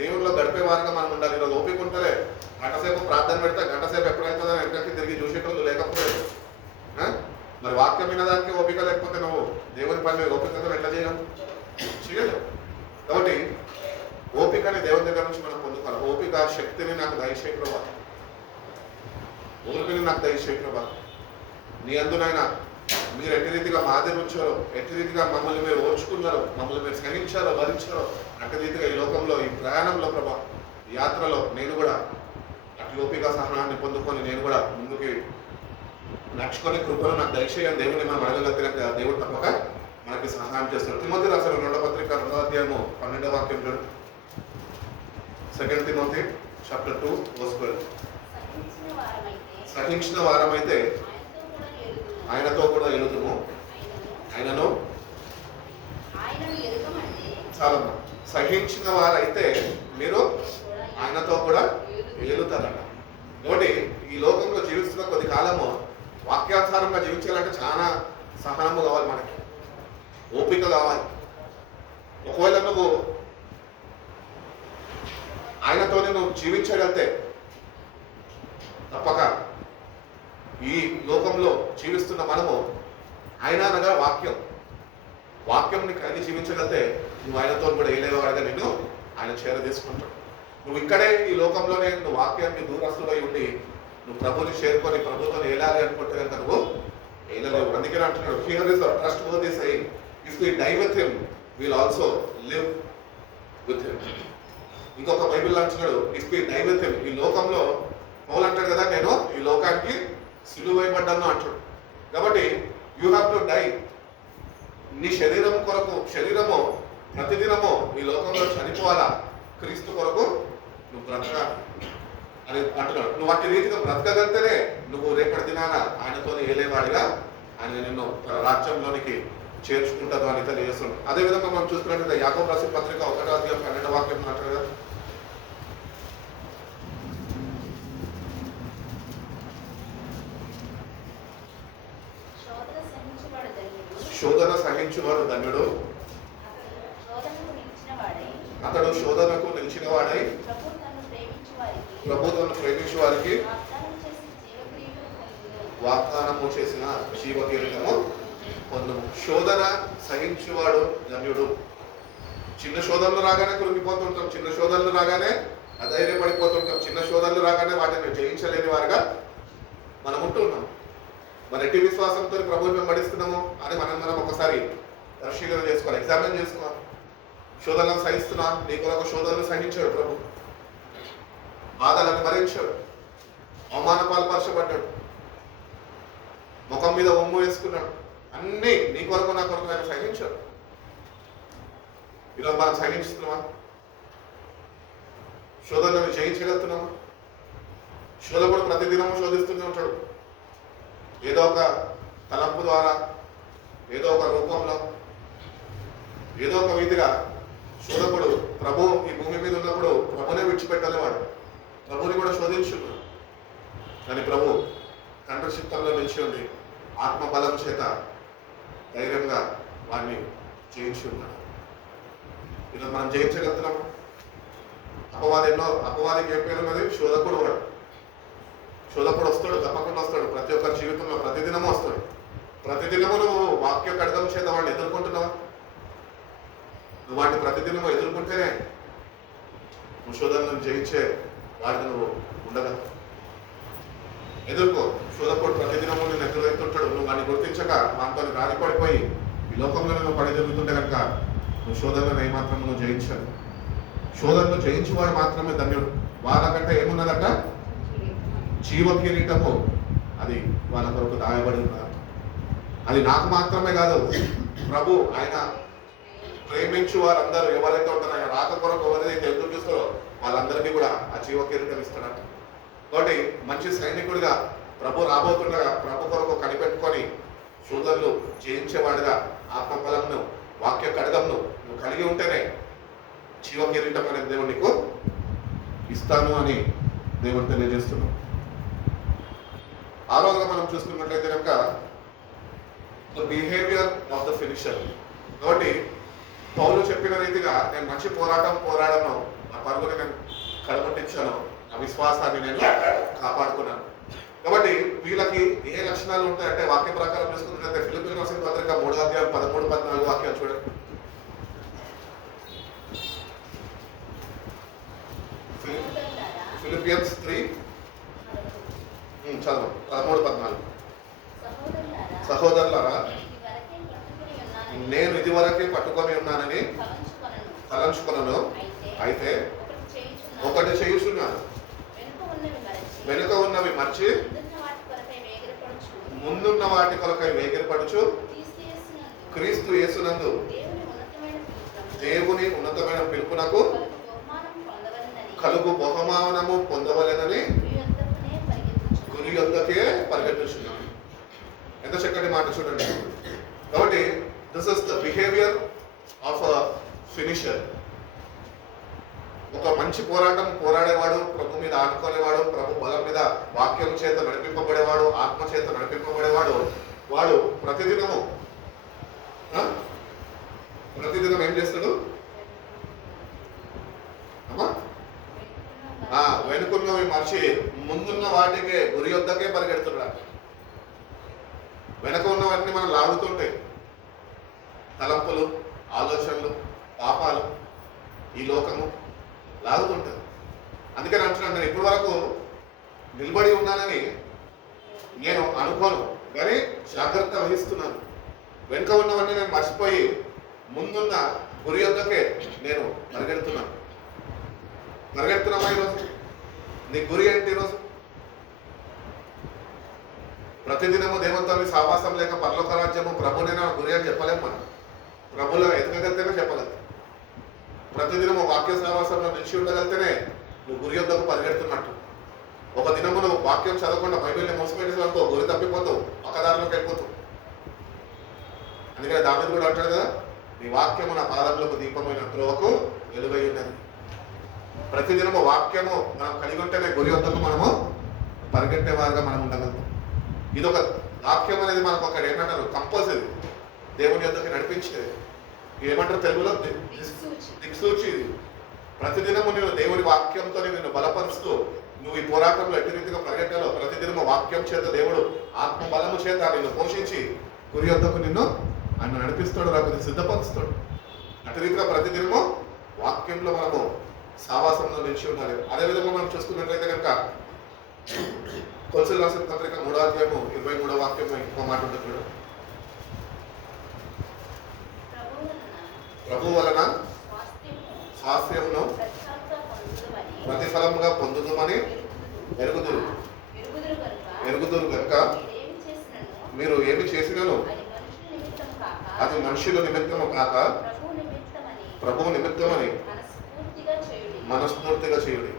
దేవుళ్ళలో గడిపే వారంగా మనం ఉండాలి. ఈరోజు ఓపిక ఉంటలే, గంటసేపు ప్రార్థన పెడితే గంటసేపు ఎప్పుడైతుందో వెనకకి తిరిగి చూసేటోళ్ళు లేకపోలేదు. మరి వాక్యం వినడానికి ఓపిక లేకపోతే నువ్వు దేవుని పని ఓపికతో ఎట్లా చేయలేవు. కాబట్టి ఓపికని దేవుని దగ్గర నుంచి మనం పొందుకోవాలి. ఓపిక శక్తిని నాకు దయచేయ ప్రభా, ఓపికని నాకు దయచేయ ప్రభా. నీ అందునైనా మీరు ఎట్టి రీతిగా మాదిరి ఉంచారో, ఎట్టి రీతిగా మమ్మల్ని మీరు ఓర్చుకున్నారో, మమ్మల్ని మీరు సహించారో, భరించారో, అట్టి రీతిగా ఈ లోకంలో ఈ ప్రయాణంలో ప్రభా ఈ యాత్రలో నేను కూడా అటు ఓపిక సహనాన్ని పొందుకొని నేను కూడా ముందుకి నడుచుకొని కృపను నాకు దయచేయని దేవుని మనం అడగలిగితే దేవుడు తప్పక మనకి సహాయం చేస్తారు. తిమోతి రాసిన 2వ పత్రిక 2వ అధ్యాయము 12వ వాక్యం చూడండి. 2 తిమోతి chapter 2 verse 12. సహించిన వారమైతే ఆయనతో కూడా ఎలుదుము, ఆయనను చాలమ్మా. సహించిన వారైతే మీరు ఆయనతో కూడా ఏలుతారట. కాబట్టి ఈ లోకంలో జీవిస్తున్న కొద్ది కాలము వాక్యానుసారంగా జీవించాలంటే చాలా సహనము కావాలి మనకి. ఓపిక కావాలి. ఒకవేళ నువ్వు ఆయనతోనే నువ్వు జీవించగలితే తప్పక ఈ లోకంలో జీవిస్తున్న మనము ఆయన అనగా వాక్యంని కలిగి జీవించగలితే నువ్వు ఆయనతో కూడా ఏలేవాడుగా నిన్ను ఆయన చేరదీసుకుంటాడు. నువ్వు ఇక్కడే ఈ లోకంలోనే నువ్వు వాక్యాన్ని దూరస్తుడై ఉండి నువ్వు ప్రభుని చేరుకొని ప్రభుత్వం ఏలాలి అనుకుంటే కనుక నువ్వు ఏలలేవు. అందుకని అంటున్నాడు, here is the trustworthy saying, if we die with him will also live with him. ఇంకొక బైబిల్ అంటున్నాడు, if we die with him. ఈ లోకంలో పౌలు అంటాడు కదా, నేను ఈ లోకానికి సిలువైపడ్డాను అంటాడు. కాబట్టి యూ హ్యావ్ టు డై. నీ శరీరము ప్రతిదినము ఈ లోకంలో చనిపోవాలా, క్రీస్తు కొరకు నువ్వు బ్రతకాలి అని అంటున్నాడు. నువ్వు అట్టి రీతిగా బ్రతకగలితేనే నువ్వు రేపటి దినాన ఆయనతో ఏలేవాడిగా ఆయన నిన్ను రాజ్యంలోనికి చేర్చుకుంటాను అని తెలియజేస్తున్నాడు. అదేవిధంగా మనం చూసుకున్నట్లయితే యాకోబు రాసిన పత్రిక 1వ అధ్యాయం 12వ వాక్యం అంటారు కదా, శోధన సహించువాడు ధన్యుడు, అతడు శోధనకు నిలిచిన వాడై ప్రభు తనను ప్రేమించు వారికి వాగ్దానము చేసిన జీవ కిరీటము పొందుము. శోధన సహించువాడు ధన్యుడు. చిన్న శోధనలు రాగానే కృంగిపోతుంటాం, చిన్న శోధనలు రాగానే అధైర్యపడిపోతుంటాం, చిన్న శోధనలు రాగానే వాటిని జయించలేని వారుగా మనం ఉంటున్నాం. మన ఎట్టి విశ్వాసంతో ప్రభువుని వెంబడిస్తున్నాము అని మనం ఒకసారి పరిశీలన చేసుకోవాలి, ఎగ్జామిన్ చేసుకోవాలి. శోధనలను సహిస్తున్నా, నీ కొరకు శోధనలు సహించాడు ప్రభు, బాధలను భరించాడు, అవమాన పాల్పరచబడ్డాడు, ముఖం మీద ఒమ్ము వేసుకున్నాడు, అన్నీ నీ కొరకు నా కొరకు ఆయన సహించాడు. ఈరోజు మనం సహించుతున్నామా? శోధనలను జయించగలుగుతున్నామా? శోధకుడు ప్రతిదినము శోధిస్తూనే ఉంటాడు, ఏదో ఒక తలంపు ద్వారా, ఏదో ఒక రూపంలో, ఏదో ఒక విధిగా. శోధకుడు ప్రభు ఈ భూమి మీద ఉన్నప్పుడు ప్రభునే విడిచిపెట్టలేవాడు, ప్రభుని కూడా శోధించున్నాడు. కానీ ప్రభు తండ్రి చిత్తంలో నిలిచి ఉంది, ఆత్మ బలం చేత ధైర్యంగా వాడిని జయించి ఉన్నాడు. ఈరోజు మనం జయించగలుగుతున్నాము. అపవాదికి ఏం పేరు ఉన్నది? శోధకుడు. వాడు శోధకుడు వస్తాడు, తప్పకుండా వస్తాడు. ప్రతి ఒక్కరి జీవితంలో ప్రతిదినము వస్తాడు. ప్రతిదినము నువ్వు వాక్య ఖడ్గం చేత వాడిని ఎదుర్కొంటున్నావా? నువ్వు వాటిని ప్రతిదినము ఎదుర్కొంటేనే నువ్వు శోధనలను జయించే వాడిని నువ్వు ఉండగలవు. ఎదుర్కో. శోధకుడు ప్రతిదినము నేను ఎదురెత్తుంటాడు. నువ్వు వాడిని గుర్తించక మనతో రాలిపడిపోయి ఈ లోకంలో నువ్వు పడి జరుగుతుంటే కనుక నువ్వు శోధనలను ఏమాత్రం నువ్వు జయించావు. శోధనను జయించేవాడు మాత్రమే ధన్యుడు. వాళ్ళకంటే ఏమున్నదట? జీవ కిరీటము. అది వాళ్ళ కొరకు దాయబడి ఉన్నారు. అది నాకు మాత్రమే కాదు, ప్రభు ఆయన ప్రేమించు వారందరూ ఎవరైతే ఉంటారో, ఆయన రాక కొరకు ఎవరైతే ఎదురు చూస్తారో వాళ్ళందరికీ కూడా ఆ జీవ కిరీటం ఇస్తాడంట. కాబట్టి మంచి సైనికుడిగా ప్రభు రాబోతుండగా ప్రభు కొరకు కనిపెట్టుకొని శోధనలు జయించేవాడుగా ఆత్మఫలంను, వాక్య ఖడ్గంను నువ్వు కలిగి ఉంటేనే జీవ కిరీటం అనేది దేవుడు నీకు ఇస్తాను అని దేవుడు తెలియజేస్తున్నాడు. ఆ రోజుగా మనం చూసుకున్నట్లయితే కనుక the behaviour of the finisher. కాబట్టి పౌలు చెప్పిన రీతిగా నేను మంచి పోరాడను, నా పరుగుని నేను కడగొట్టించాను, ఆ విశ్వాసాన్ని నేను కాపాడుకున్నాను. కాబట్టి వీళ్ళకి ఏ లక్షణాలు ఉంటాయంటే వాక్య ప్రకారం చూసుకున్నట్లయితే ఫిలిప్పీయులకు రాసిన పత్రిక 3వ అధ్యాయం 13-14 వాక్యాలు చూడండి. ఫిలిపియన్స్ 3 చదువు 13-14. సహోదరులారా, నేను ఇదివరకే పట్టుకొని ఉన్నానని తలంచుకొనను, అయితే ఒకటి చేయుచున్నాను, వెనుక ఉన్నవి మర్చి ముందున్న వాటి కొరకై వేగిరపడుచు క్రీస్తు యేసునందు దేవుని ఉన్నతమైన పిలుపునకు కలుగు బహుమానము పొందవలెనని గురి యొద్దకే పరిగెత్తుచున్నాను. ఎంత చక్కటి మాట చూడండి. కాబట్టి this is the behaviour of a finisher. ఒక మంచి పోరాడేవాడు, ప్రభు మీద ఆనుకునేవాడు, ప్రభు బలం మీద వాక్యం చేత నడిపింపబడేవాడు, ఆత్మ చేత నడిపింపబడేవాడు, వాడు ప్రతిదినము ప్రతిదినం ఏం చేస్తాడు? అమ్మా వెనుకున్నవి మర్చి ముందున్న వాటికే గురి వద్దకే పరిగెడుతున్నాడు. వెనక ఉన్నవన్నీ మనం లాగుతుంటాయి, తలంపులు, ఆలోచనలు, పాపాలు, ఈ లోకము లాగుతుంటుంది. అందుకని అంటున్నాను, నేను ఇప్పటి వరకు నిలబడి ఉన్నానని నేను అనుకోను, కానీ జాగ్రత్త వహిస్తున్నాను. వెనుక ఉన్నవన్నీ నేను మర్చిపోయి ముందున్న గురి వద్దకే నేను పరిగెడుతున్నాను. పరిగెడుతున్నామా ఈరోజు? నీ గురి ఏంటి ఈరోజు? ప్రతిదినము దేవతల్ని సావాసం లేక పరలోక రాజ్యము ప్రభునేనా గురి అని చెప్పలేము. మనం ప్రభులో ఎదగగలితేనే చెప్పగలుగుతాం. ప్రతిదినము వాక్య సావాసంలో నిలిచి ఉండగలితేనే నువ్వు గురి వద్దకు పరిగెడుతున్నట్టు. ఒక దినము నువ్వు వాక్యం చదవకుండా బైబిల్ని మోసపెట్టేసరికి గురి తప్పిపోతావు, పక్కదారిలోకి వెళ్ళిపోతావు. అందుకని దావీదు కూడా అంటాడు కదా, నీ వాక్యము నా పాదములకు దీపమైన త్రోవకు వెలుగై ఉన్నది. ప్రతిదినము వాక్యము మనం కలిగి ఉంటేనే గురి వద్దకు మనము పరిగెట్టే వారుగా మనం ఉండగలుగుతాం. ఇదొక వాక్యం అనేది మనకు ఒక ఏమంటారు కంపల్సరీ, దేవుని వద్దకు నడిపించేది. ఏమంటారు తెలుగులో? దిక్సూచి. ప్రతిదినము నేను దేవుని వాక్యంతో నిన్ను బలపరుస్తూ నువ్వు ఈ పోరాటంలో ఎట్టి రీతిగా పరిగెట్టాలో ప్రతిదినము వాక్యం చేత దేవుడు ఆత్మ బలము చేత నిన్ను పోషించి గురి వద్దకు నిన్ను ఆయన నడిపిస్తాడు, లేకపోతే సిద్ధపరుస్తాడు. అటు రీతిగా ప్రతిదినము వాక్యంలో మనము సావాసంలో నిలిచి ఉండాలి. అదేవిధంగా మనం చూసుకున్నట్లయితే కనుక కొలసీయులకు రాసిన పత్రిక 3వ అధ్యాయము 23వ వాక్యం ఇంకో మాట ఉంటుంది చూడు. ప్రభు వలన స్వాస్థ్యమును ప్రతిఫలముగా పొందుదామని ఎరుగుదురు కనుక మీరు ఏమి చేసినను అది మనుషుల నిమిత్తము కాక ప్రభువు నిమిత్తమని మనస్ఫూర్తిగా చేయుడి.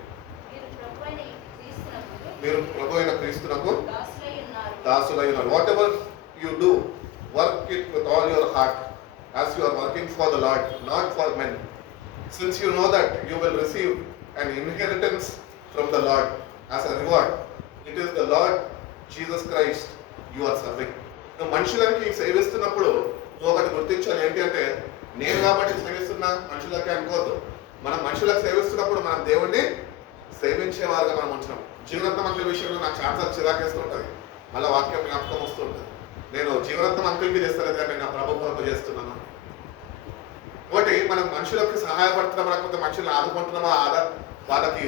మీరు ప్రభు అయిన క్రీస్తునకు దాసులై ఉన్నారు. What ever you do, work it with all your heart as you are working for the Lord, not for men, since you know that you will receive an inheritance from the Lord as a reward. It is the Lord Jesus Christ you are serving. నువ్వు మనుషులకి సేవిస్తున్నప్పుడు నువ్వు ఒకటి గుర్తించాలి, ఏంటి అంటే నేను కాబట్టి సేవిస్తున్నా మనుషులకే అనుకోవద్దు. మనం మనుషులకు సేవిస్తున్నప్పుడు మనం దేవుణ్ణి సేవించేవారుగా మనం ఉంటున్నాం. జీవరత్నం అంకుల్ విషయంలో నాకు చాలాసార్లు చిరాకేస్తూ ఉంటుంది, మళ్ళీ వాక్యం జ్ఞాపకం వస్తూ ఉంటుంది. నేను జీవరత్నం అంకుల్కి చేస్తాను కానీ నా ప్రభు కొరకు చేస్తున్నాను. ఒకటి మనం మనుషులకు సహాయపడుతున్నామా, లేకపోతే మనుషులను ఆదుకుంటున్నామా, వాళ్ళకి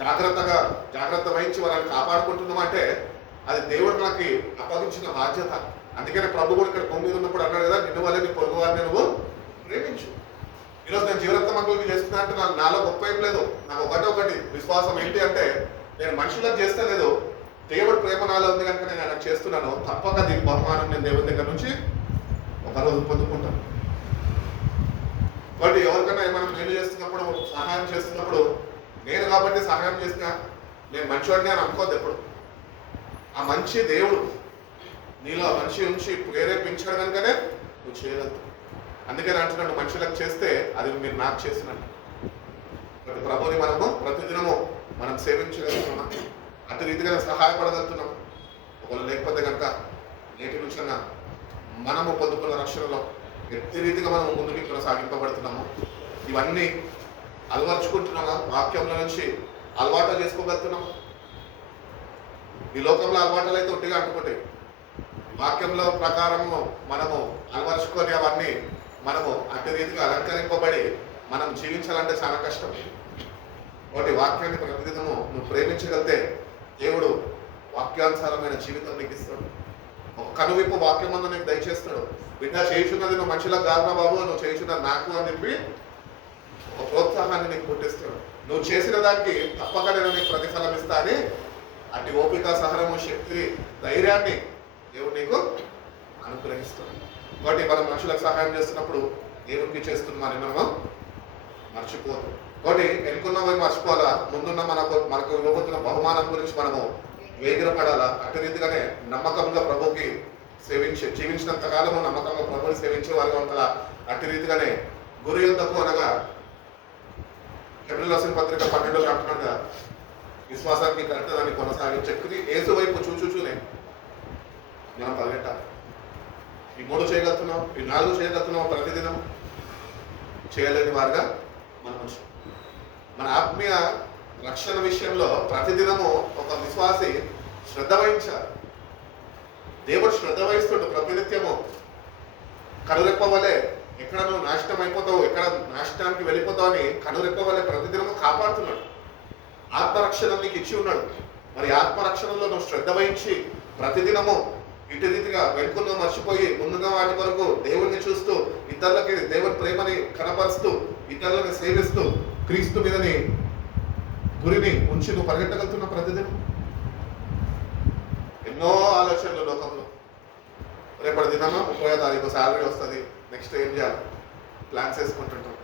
జాగ్రత్త వహించి వాళ్ళని కాపాడుకుంటున్నామా అంటే అది దేవుడు మనకి అప్పగించిన బాధ్యత. అందుకనే ప్రభు కూడా ఇక్కడ భూమి మీద ఉన్నప్పుడు అన్నాడు కదా, నిన్ను వల్ల నీ పొరుగు వారిని నువ్వు ప్రేమించు. ఈరోజు నేను జీవరత్నం అంకుల్కి చేస్తున్నా అంటే నాలో గొప్ప ఏం లేదు, నాకు ఒకటి విశ్వాసం ఏంటి అంటే నేను మనుషులకు చేస్తే లేదు, దేవుడు ప్రేమ నాలో ఉంది కనుక నేను ఆయన చేస్తున్నాను. తప్పక దీని బహుమానం నేను దేవుని దగ్గర నుంచి ఒకరోజు పొందుకుంటాను. కాబట్టి ఎవరికైనా ఏమైనా మేలు చేస్తున్నప్పుడు, సహాయం చేస్తున్నప్పుడు నేను కాబట్టి సహాయం చేసినా నేను మంచివాడిని అని అనుకోద్దు ఎప్పుడు. ఆ మంచి దేవుడు నీలో మంచి ఉంచి ప్రేరేపించాడు కనుకనే నువ్వు చేయగలుగుతావు. అందుకని అంటున్నాడు, మనుషులకు చేస్తే అది మీరు నాకు చేసినట్టు. ప్రతి ప్రభుని మనము ప్రతిదినము మనం సేవించగలుగుతున్నాం, అటు రీతిగా సహాయపడగలుగుతున్నాం. ఒకవేళ లేకపోతే కనుక నేటి నుంచి మనము పొందుకున్న రక్షణలో ఎట్టి రీతిగా మనం ముందుకు కొనసాగింపబడుతున్నాము. ఇవన్నీ అలవర్చుకుంటున్నామా, వాక్యంలో నుంచి అలవాటు చేసుకోగలుగుతున్నాము. ఈ లోకంలో అలవాటులు అయితే ఒట్టిగా అంటుకుంటాయి. వాక్యంలో ప్రకారము మనము అలవరుచుకొని అవన్నీ మనము అట్టి రీతిగా అలంకరింపబడి మనం జీవించాలంటే చాలా కష్టం. ఒకటి వాక్యాన్ని ప్రతిదినము నువ్వు ప్రేమించగలిగితే దేవుడు వాక్యానుసారమైన జీవితం నీకు ఇస్తాడు. ఒక కనువిప్పు వాక్యం అందు నీకు దయచేస్తాడు. బిడ్డ చేయుచున్నది నువ్వు మనుషులకు కాదురా బాబు, నువ్వు చేయుచున్నది నాకు అని చెప్పి ఒక ప్రోత్సాహాన్ని నీకు పుట్టిస్తాడు. నువ్వు చేసిన దానికి తప్పక నేను నీకు ప్రతిఫలం ఇస్తా అని అట్టి ఓపిక, సహనము, శక్తి, ధైర్యాన్ని దేవుడు నీకు అనుగ్రహిస్తాడు. కాబట్టి మనం మనుషులకు సహాయం చేస్తున్నప్పుడు దేవుడికి చేస్తున్నామని మనము మర్చిపోతాం. కాబట్టి వెనుకున్నవి మర్చిపోవాలా, ముందున్న మనకు ఇవ్వబోతున్న బహుమానం గురించి మనము వేగిరపడాలా. అటు రీతిగానే నమ్మకంగా ప్రభుకి జీవించినంత కాలము నమ్మకంగా ప్రభుని సేవించే వారిగా ఉంటుందా. అటు రీతిగానే గురి యొద్దకు అనగా హెబ్రీయులకు రాసిన పత్రిక 12లో అంటున్నాడు కదా, విశ్వాసానికి కరెక్ట్ దాన్ని కొనసాగించే యేసు వైపు చూచూనే మనం పరిగెట్టాలి. ఈ 3 చేయగలుగుతున్నాం, ఈ 4 చేయగలుగుతున్నాం ప్రతిదినం చేయలేని వారుగా మనం ఉంచాం. మన ఆత్మీయ రక్షణ విషయంలో ప్రతిదినము ఒక విశ్వాసి శ్రద్ధ వహించాలి. దేవుడు శ్రద్ధ వహిస్తుండు ప్రతినిత్యము. కనురెప్పవలే ఎక్కడ నువ్వు నాశనం అయిపోతావు, ఎక్కడ నాశనానికి వెళ్ళిపోతావు అని కనురెప్పవలే ప్రతిదినము కాపాడుతున్నాడు. ఆత్మరక్షణ నీకు ఇచ్చి ఉన్నాడు. మరి ఆత్మరక్షణలో నువ్వు శ్రద్ధ వహించి ప్రతిదినము ఇటు రీతిగా వెనుకల్లో మర్చిపోయి ముందుగా వాటి వరకు దేవుణ్ణి చూస్తూ ఇతరులకి దేవుని ప్రేమని కనపరుస్తూ ఇతరులని సేవిస్తూ క్రీస్తు మీదని గురిని ఉంచి నువ్వు పరిగెట్టగలుగుతున్నావు ప్రతిదినం. ఎన్నో ఆలోచనలు లోకంలో. రేపటి దినమా 30వ తారీఖు శాలరీ వస్తుంది, నెక్స్ట్ ఏం చేయాలి ప్లాన్స్ వేసుకుంటుంటాం.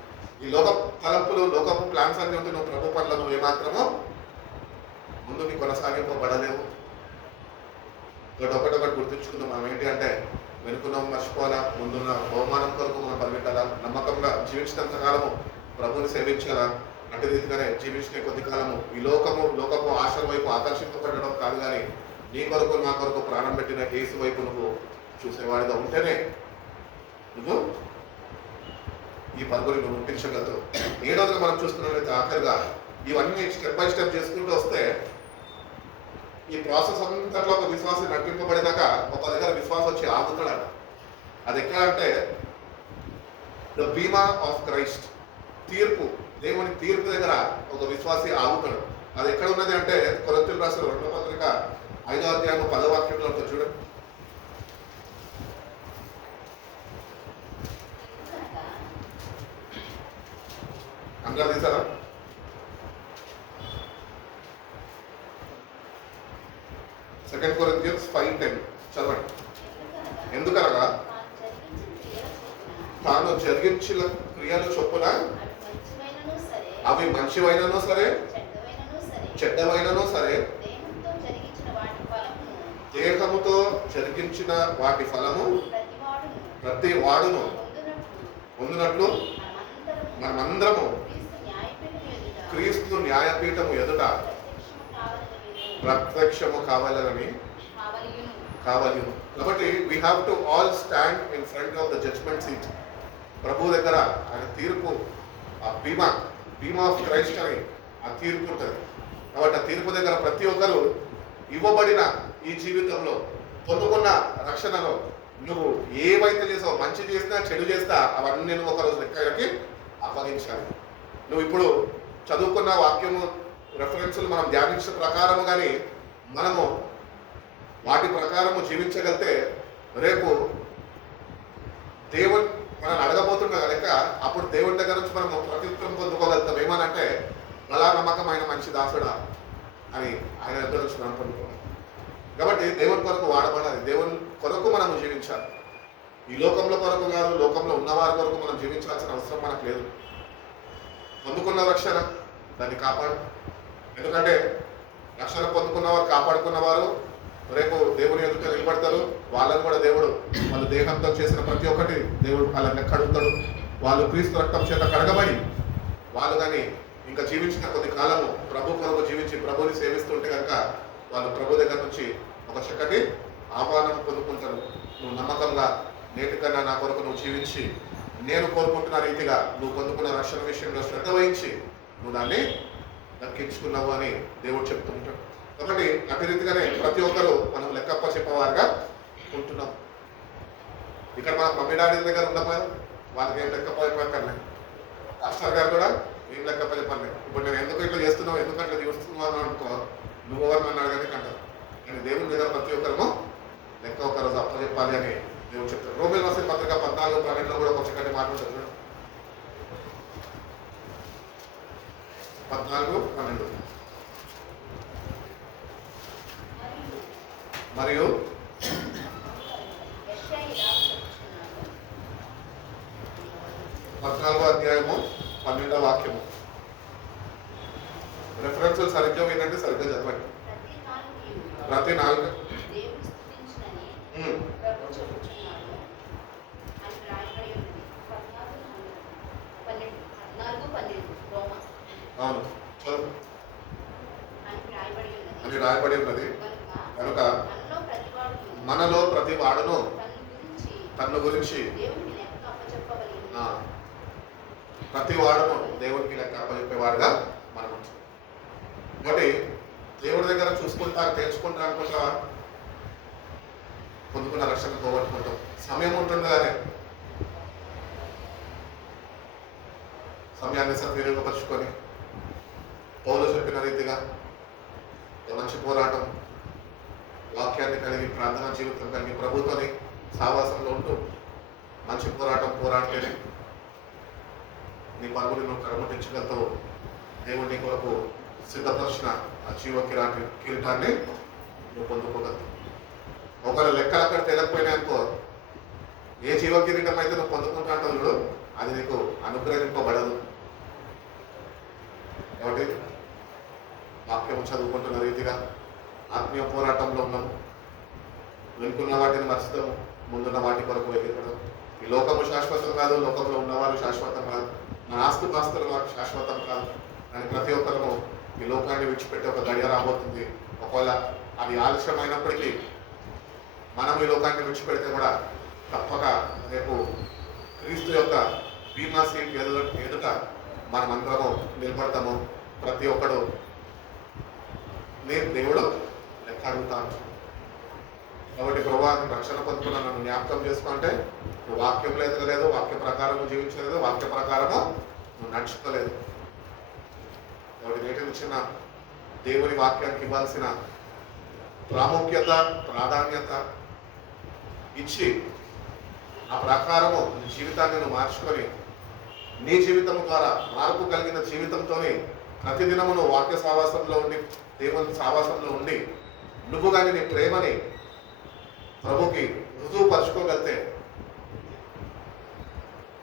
ఈ లోక తలంపులు లోకపు ప్లాన్స్ అన్నీ ఉంటే నువ్వు ప్రభు పనులు నువ్వు ఏమాత్రమో ముందుకి కొనసాగింపబడలేవు. ఒకటొకటి గుర్తుంచుకుందాం. మనం ఏంటి అంటే వెనుకున్నాం మర్చిపోవాలా, ముందున్న బహుమానం కొరకు మనం పరిగెట్టాలా, నమ్మకంగా జీవించినంత కాలము ప్రభుని సేవించాలా. అటు రీతిగానే జీవించిన కొద్ది కాలము ఈ లోకపు ఆశల వైపు ఆకర్షింపబడడం కాదు, కానీ నీ కొరకు నా కొరకు ప్రాణం పెట్టిన యేసు వైపు నువ్వు చూసేవాడిగా ఉంటేనే నువ్వు ఈ పరుగుని నువ్వు ముట్టించగలదు. 7వదిగా మనం చూస్తున్నట్లయితే ఆఖరిగా ఇవన్నీ స్టెప్ బై స్టెప్ చేసుకుంటూ వస్తే ఈ ప్రాసెస్ అంతట్లో ఒక విశ్వాసం నడిపింపబడినాక ఒక దగ్గర విశ్వాసం వచ్చి ఆగుతాడు. అది ఎక్కడ అంటే ద బీమా ఆఫ్ క్రైస్ట్, తీర్పు, దేవుని తీర్పు దగ్గర ఒక విశ్వాసి ఆగుతాడు. అది ఎక్కడ ఉన్నది అంటే కొరింథీయులకు రాసిన 2వ పత్రిక 5వ అధ్యాయం 10వ వాక్యంలో ఉంటుంది చూడండి. అందరూ తీసారా? సెకండ్ కొరింథియన్స్ 5:10 చదవండి. ఎందుకనగా తాను జరిగించిన క్రియలు చొప్పున అవి మంచివైనను సరే చెడ్డవైనను సరే దేహముతో జరిగించిన వాటి ఫలము ప్రతి వాడును పొందినట్లు మనమందరము క్రీస్తు న్యాయపీఠము ఎదుట ప్రత్యక్షము కావాలని కాబట్టి we have to all stand in front of the judgement seat. ప్రభు దగ్గర ఆయన తీర్పు, ఆ బీమా ఆఫ్ క్రైస్ట్ అని ఆ తీర్పు ఉంటుంది. కాబట్టి ఆ తీర్పు దగ్గర ప్రతి ఒక్కరు ఇవ్వబడిన ఈ జీవితంలో పొందుకున్న రక్షణలో నువ్వు ఏవైతే చేసావు, మంచి చేసినా చెడు చేస్తా, అవన్నీ నువ్వు ఒకరోజు లెక్కకి అప్పగించాలి. నువ్వు ఇప్పుడు చదువుకున్న వాక్యము రెఫరెన్సులు మనం ధ్యానించిన ప్రకారము కానీ మనము వాటి ప్రకారము జీవించగలితే రేపు దేవుడు మనల్ని అడగబోతున్నా కనుక అప్పుడు దేవుడి దగ్గర నుంచి మనం ప్రత్యుత్తరం పొందుకోగలుగుతాం. ఏమనంటే బలా నమ్మకమైన మంచి దాసుడా అని ఆయన దగ్గర నుంచి మనం పొందుకోవాలి. కాబట్టి దేవుని కొరకు వాడబడాలి, దేవుని కొరకు మనం జీవించాలి. ఈ లోకంలో కొరకు కాదు, లోకంలో ఉన్నవారి కొరకు మనం జీవించాల్సిన అవసరం మనకు లేదు. పొందుకున్న రక్షణ దాన్ని కాపాడు. ఎందుకంటే రక్షణ పొందుకున్నవారు కాపాడుకున్నవారు రేపు దేవుని ఎదుట నిలబడతారు. వాళ్ళని కూడా దేవుడు వాళ్ళ దేహంతో చేసిన ప్రతి ఒక్కటి దేవుడు వాళ్ళని కడుగుతాడు. వాళ్ళు క్రీస్తు రక్తం చేత కడగబడి వాళ్ళు కానీ ఇంకా జీవించిన కొద్ది కాలము ప్రభు కొరకు జీవించి ప్రభుని సేవిస్తుంటే కనుక వాళ్ళు ప్రభు దగ్గర నుంచి ఒక చక్కటి ఆహ్వానం పొందుకుంటారు. నువ్వు నమ్మకంగా నేటికన్నా నా కొరకు నువ్వు జీవించి నేను కోరుకుంటున్న రీతిగా నువ్వు పొందుకున్న రక్షణ విషయంలో శ్రద్ధ వహించి నువ్వు దాన్ని దక్కించుకున్నావు అని దేవుడు చెప్తూ ఉంటాడు. కాబట్టి అటు రీతిగానే ప్రతి ఒక్కరూ మనం లెక్కప్ప చెప్పేవారుగా ఉంటున్నాం. ఇక్కడ మన మమ్మీ డాడీ దగ్గర ఉండకపోయాం, వాళ్ళకి ఏం లెక్కప్ప చెప్పక్కర్లే. మాస్టర్ గారు కూడా ఏం లెక్కప్ప చెప్పండి. ఇప్పుడు నేను ఎందుకు ఇట్లా చేస్తున్నావు, ఎందుకు అట్లా చూస్తున్నావు అనుకో, నువ్వు ఎవరు నన్ను అడగని అంటారు. కానీ దేవుని దగ్గర ప్రతి ఒక్కరము లెక్క ఒకరోజు అప్పచెప్పాలి అని దేవుడు చెప్తారు. రోమియోలు రాసిన పత్రిక 14:12 కూడా ఒక చక్కటి మాట ఉంటుంది. 14:12 మరియు 14వ అధ్యాయము 12వ వాక్యము. రెఫరెన్స్ సరిగ్గా వినండి, సరిగ్గా చదవండి. ప్రతి 4 అవును అని రాయబడి ఉన్నది కనుక మనలో ప్రతి వాడును తన గురించి దేవునికి లెక్క అప్పచెప్పవలెను. ఆ, ప్రతి వాడును దేవునికి లెక్క అప్పచెప్పేవాడుగా మనం ఉంటాం. కాబట్టి దేవుడి దగ్గర చూసుకుంటా తెలుసుకుంటా అనుకుంటా పొందుకున్న రక్షణ పోగొట్టుకుంటాం. సమయం ఉంటుండగానే సమయాన్ని సద్వినియోగపరుచుకొని పౌలు చెప్పిన రీతిగా మంచి పోరాటం, వాక్యాన్ని కలిగి ప్రార్థనా జీవితం కలిగి ప్రభుత్వని సావాసంలో ఉంటూ మంచి పోరాటం పోరాడితేనే నీ పరుగుని నువ్వు కరముట్టించగలతో దేవుడి కొరకు సిద్ధపరిచిన ఆ జీవ కిరీటాన్ని నువ్వు పొందుకోగలవు. ఒకవేళ లెక్కలు అక్కడ తెలియకపోయినా అనుకో, ఏ జీవ కిరీటం అయితే నువ్వు పొందుకుంటా అంటావు చూడు, అది నీకు అనుగ్రహింపబడదు. కాబట్టి వాక్యం చదువుకుంటున్న రీతిగా ఆత్మీయ పోరాటంలో ఉన్నాము. వెనుకున్న వాటిని మర్చితాము, ముందున్న వాటి కొరకు ఎదుర్కొన్నాం. ఈ లోకము శాశ్వతం కాదు, లోకంలో ఉన్నవారు శాశ్వతం కాదు, మన ఆస్తులు శాశ్వతం కాదు. కానీ ప్రతి ఒక్కరము ఈ లోకాన్ని విడిచిపెట్టి ఒక గడియ రాబోతుంది. ఒకవేళ అది ఆలస్యమైనప్పటికీ మనం ఈ లోకాన్ని విడిచిపెడితే కూడా తప్పక రేపు క్రీస్తు యొక్క బీమా సీట్ ఎదుట మనమందరము నిలబడతాము. ప్రతి ఒక్కడు నేను దేవుడు లెక్క అడుగుతాను. కాబట్టి ప్రభా రక్షణ పొందుకున్న నన్ను జ్ఞాపకం చేసుకుంటే నువ్వు వాక్యంలో ఎదగలేదు, వాక్య ప్రకారం జీవించలేదు, వాక్య ప్రకారము నువ్వు నడుచుకోలేదు. కాబట్టి నేటి ఇచ్చిన దేవుని వాక్యానికి ఇవ్వాల్సిన ప్రాముఖ్యత ప్రాధాన్యత ఇచ్చి ఆ ప్రకారము నీ జీవితాన్ని నువ్వు మార్చుకొని నీ జీవితం ద్వారా మార్పు కలిగిన జీవితంతోనే ప్రతిదినము నువ్వు వాక్య సావాసంలో ఉండి దేవుని సావాసంలో ఉండి నువ్వు కానీ నీ ప్రేమని ప్రభుకి రుజువు పరుచుకోగలితే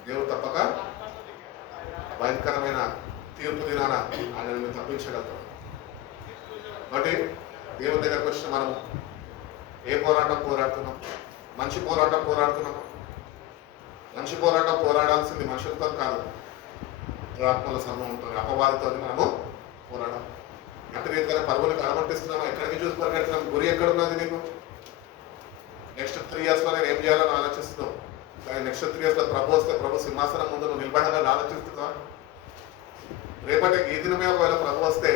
దేవుడు తప్పక భయంకరమైన తీర్పు దినాన ఆయన తప్పించగలుగుతాం. కాబట్టి దేవుని దగ్గరకు వచ్చిన మనము ఏ పోరాటం పోరాడుతున్నాం? మంచి పోరాటం పోరాడుతున్నాం. మంచి పోరాటం పోరాడాల్సింది మనుషులతో కాదు, ఆత్మల సమూహంతో అపవాదితో మనము పోరాడాలి. అంటే రీతిగా పరుగులు కనబట్టిస్తున్నాము, ఎక్కడికి చూసి పరిగెడుతున్నాం, గురి ఎక్కడున్నది నీకు? నెక్స్ట్ 3 years నేను ఏం చేయాలని ఆలోచిస్తున్నావు. కానీ నెక్స్ట్ 3 years ప్రభు వస్తే ప్రభు సింహాసనం ముందు నువ్వు నిలబడాలని ఆలోచిస్తున్నావా? రేపటి ఈ దినమే ఒకవేళ ప్రభు వస్తే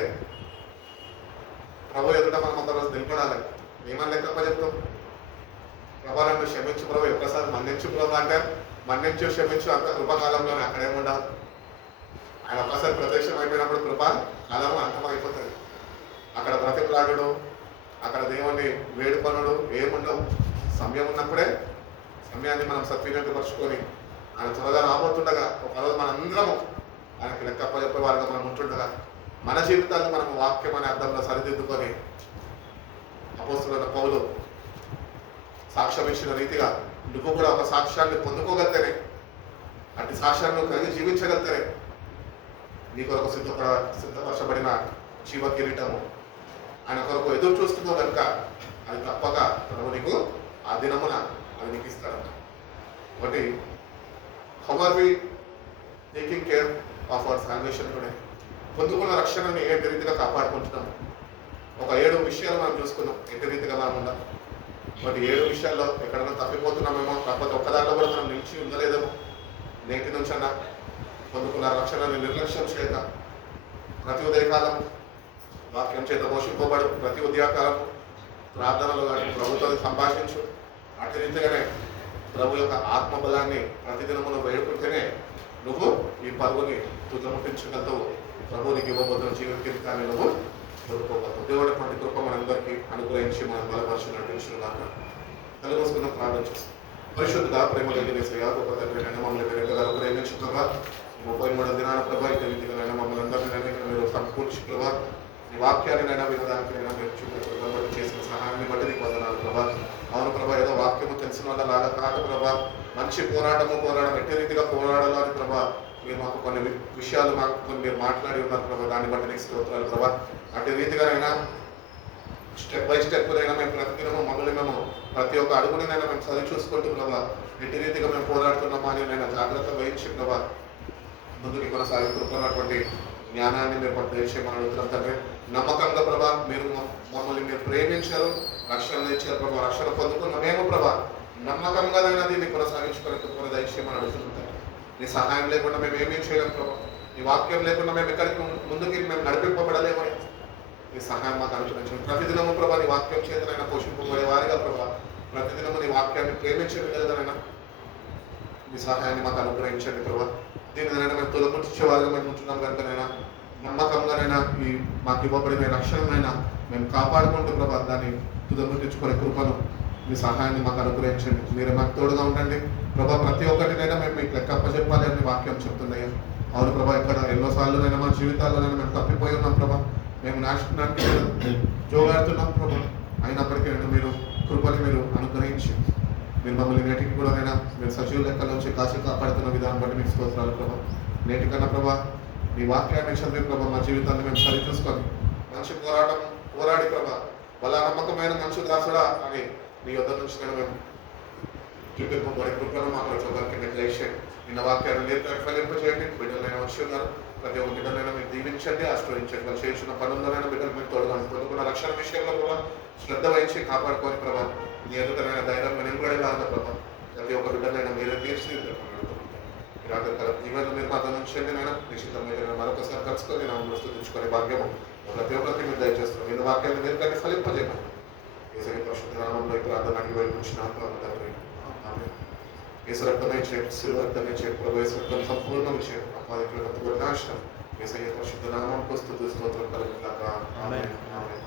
ప్రభు ఎదుట మనం ఒక రోజు నిలబడాలి. ఏమని లెక్క చెప్తాం? ప్రభా నన్ను క్షమించు ప్రభు, ఒక్కసారి మన్నించు ప్రభు అంటే మన్నించు క్షమించు అంత కృపకాలంలోనే అక్కడేముండాలి. ఆయన ఒక్కసారి ప్రత్యక్షం అయిపోయినప్పుడు కృప కాలం అంతమైపోతుంది. అక్కడ బ్రతికులాడు, అక్కడ దేవుణ్ణి వేడుకొనుడు ఏముండవు. సమయం ఉన్నప్పుడే సమయాన్ని మనం సద్వినియోగపరుచుకొని ఆయన త్వరగా రాబోతుండగా ఒకరోజు మనందరము ఆయనకి లెక్క చెప్పే వారిగా మనం ఉంటుండగా మన జీవితాన్ని మనం వాక్యం అనే అర్థంలో సరిదిద్దుకొని అపోస్తలుడైన పౌలు సాక్ష్యం ఇచ్చిన రీతిగా నువ్వు కూడా ఒక సాక్ష్యాన్ని పొందుకోగలితేనే, అట్టి సాక్ష్యాన్ని నువ్వు కలిగి జీవించగలితేనే నీ కొరకు సిద్ధపరచబడిన జీవ కిరీటము ఆయన కొరకు ఎదురు చూస్తుందో కనుక అది తప్పక ప్రభు నీకు ఆ దినమున అది నీకు ఇస్తాడంట. కాబట్టి how are we taking care of our salvation today? పొందుకున్న రక్షణని ఏ రీతిగా కాపాడుకుంటున్నాము? ఒక 7 విషయాలు మనం చూసుకున్నాం ఎట్టి రీతిగా మనం ఉండాలి. బట్ 7 విషయాల్లో ఎక్కడైనా తప్పిపోతున్నామేమో, కాకపోతే ఒక్కదాంట్లో కూడా మనం నిలిచి ఉండలేదేమో. నేటి నుంచి అన్న పొందుకున్న రక్షణని నిర్లక్ష్యం చేయక ప్రతి ఉదయకాలం వాక్యం చేత పోషింపబడు, ప్రతి ఉదయకాలం ప్రార్థనలు కానీ ప్రభుత్వం సంభాషించు. అటు రీతిగానే ప్రభు యొక్క ఆత్మబలాన్ని ప్రతిదినమును వేడుకుంటేనే నువ్వు ఈ పరుగుని తుదముట్టించగలుగుతావు. ప్రభు నీకు ఇవ్వబోతున్న జీవ కిరీటాన్ని నువ్వు పొందుకోగలుగుతావు. దేవుడి కృప మనందరికీ అనుగ్రహించి మనం బలపరిచి నడిపించున్నాక తెలుగుసుకున్న ప్రార్థన చేస్తాం. పరిశుద్ధ ప్రేమ కలిగిన గొప్ప తండ్రి మమ్మల్ని మీరు ప్రేమించుగా 33 దినాల ప్రభా ఇదే రీతిగా మమ్మల్ని అందరినీ మీరు సంపూర్చి ప్రభా ఈ వాక్యాన్ని వినడానికి మీరు చూపబట్టి చేసిన సహాయాన్ని బట్టి నీకు వందనాలు ప్రభా. అవును ప్రభా, ఏదో వాక్యము తెలిసిన వాళ్ళ లాగా కాదు ప్రభా, మంచి పోరాటం ఎట్టి రీతిగా పోరాడాలని ప్రభా మీరు మాకు కొన్ని విషయాలు మీరు మాట్లాడి ఉన్నారు ప్రభా. దాన్ని బట్టి నీకు స్తోత్రాలు ప్రభా. అట్టి రీతిగానైనా స్టెప్ బై స్టెప్ అయినా మేము ప్రతిదినము మమ్మల్ని మేము ప్రతి ఒక్క అడుగునైనా మేము చదివి చూసుకుంటూ ప్రభా ఎట్టి రీతిగా మేము పోరాడుతున్నామా అని నేను జాగ్రత్త వహించి ప్రభా ముందుకు కొనసాగుతున్నటువంటి జ్ఞానాన్ని మీరు మాకు దయచేయమని అడుగుతున్నాం తండ్రి. నమ్మకంగా ప్రభా మీరు మమ్మల్ని మీరు ప్రేమించారు, రక్షణ ఇచ్చారు ప్రభా. రక్షణ పొందుకున్న మేము ప్రభా నమ్మకంగా దీన్ని కొనసాగించుకొని కృపను దయచేయమని అడుగుతుంటాం. నీ సహాయం లేకుండా మేము ఏమీ చేయలేము ప్రభా. నీ వాక్యం లేకుండా మేము ఎక్కడికి ముందుకి మేము నడిపింపబడలేము. నీ సహాయం మాకు అనుగ్రహించండి. ప్రతిదినము ప్రభా నీ వాక్యం చేతనైనా పోషింపబడే వారిగా ప్రభా, ప్రతిదినము నీ వాక్యాన్ని ప్రేమించే విధంగా నీ సహాయాన్ని మాకు అనుగ్రహించండి ప్రభా. దీనినైనా మేము తొలగించే వారిగా మేము ఉంటున్నాం కనుకనైనా నమ్మకంగానైనా ఈ మాకు ఇవ్వబడిన రక్షణనైనా మేము కాపాడుకుంటూ ప్రభా దాన్ని తుదముట్టించుకునే కృపను మీ సహాయాన్ని మాకు అనుగ్రహించండి. మీరు మాకు తోడుగా ఉండండి ప్రభా. ప్రతి ఒక్కటినైనా మేము మీకు లెక్క అప్పచెప్పాలి అని వాక్యం చెప్తున్నాయి. అవును ప్రభా, ఇక్కడ ఎన్నోసార్లునైనా మా జీవితాల్లోనైనా మేము తప్పిపోయి ఉన్నాం ప్రభా. మేము నాశనానికి జోగాడుతున్నాం ప్రభా. అయినప్పటికీ మీరు కృపని మీరు అనుగ్రహించి మీరు మమ్మల్ని నేటికి కూడా మీరు సజీవ లెక్కలోంచి కాచి కాపాడుతున్న విధానం బట్టి మీకు స్తోత్రాలు ప్రభా. నేటికన్నా ప్రభా మీ వాక్యాన్ని చదివి ప్రభా మా జీవితాన్ని మేము సరిచూసుకొని మంచి పోరాడి ప్రభా బలా నమ్మకమైన మంచి దాసుడా అని నీ యొద్ద నుంచి మేము చూపింపబడే కృపను మా ప్రతి ఒక్కరికి మీరు దయచేయండి. నిన్న వాక్యాన్ని మీరు ఫలింపజేయండి. బిడ్డలైనా వచ్చి ఉన్నారు, ప్రతి ఒక్క బిడ్డలైనా మీరు దీవించండి, ఆశ్రయించండి. వాళ్ళు చేస్తున్న పనుల్లోనైనా బిడ్డలు మీరు తోడుగా పొందుకున్న రక్షణ విషయంలో కూడా శ్రద్ధ వహించి కాపాడుకొని ప్రభా నీ ఎదుటైన ధైర్యంగా నిలబడేలాగా ప్రభా ప్రతి ఒక్క బిడ్డలైనా మీరే తీర్చి ఈవెన్ మీరు మాతో నుంచి నిశ్చితంగా మరొకసారి కలుసుకొని నా స్థుతించుకునే భాగ్యము ప్రతి ఒక్కరికి మీరు దయచేస్తున్నాం. మీ వాక్యాన్ని మీరు కానీ ఫలింపజేయమని ఏసరి పరిశుద్ధ నామంలో ఈ ప్రార్థనకి వెళ్ళించిన ఏసు రక్తమే చేయండి, శిలువ రక్తమే చేయండి ప్రభు. ఏసు రక్తం సంపూర్ణం చేయండి. అపాధికుల నాశనం ఏసయ్య పరిశుద్ధ నామంకు స్తుతి స్తోత్రం కలుగుగాక. ఆమేన్. ఆమేన్.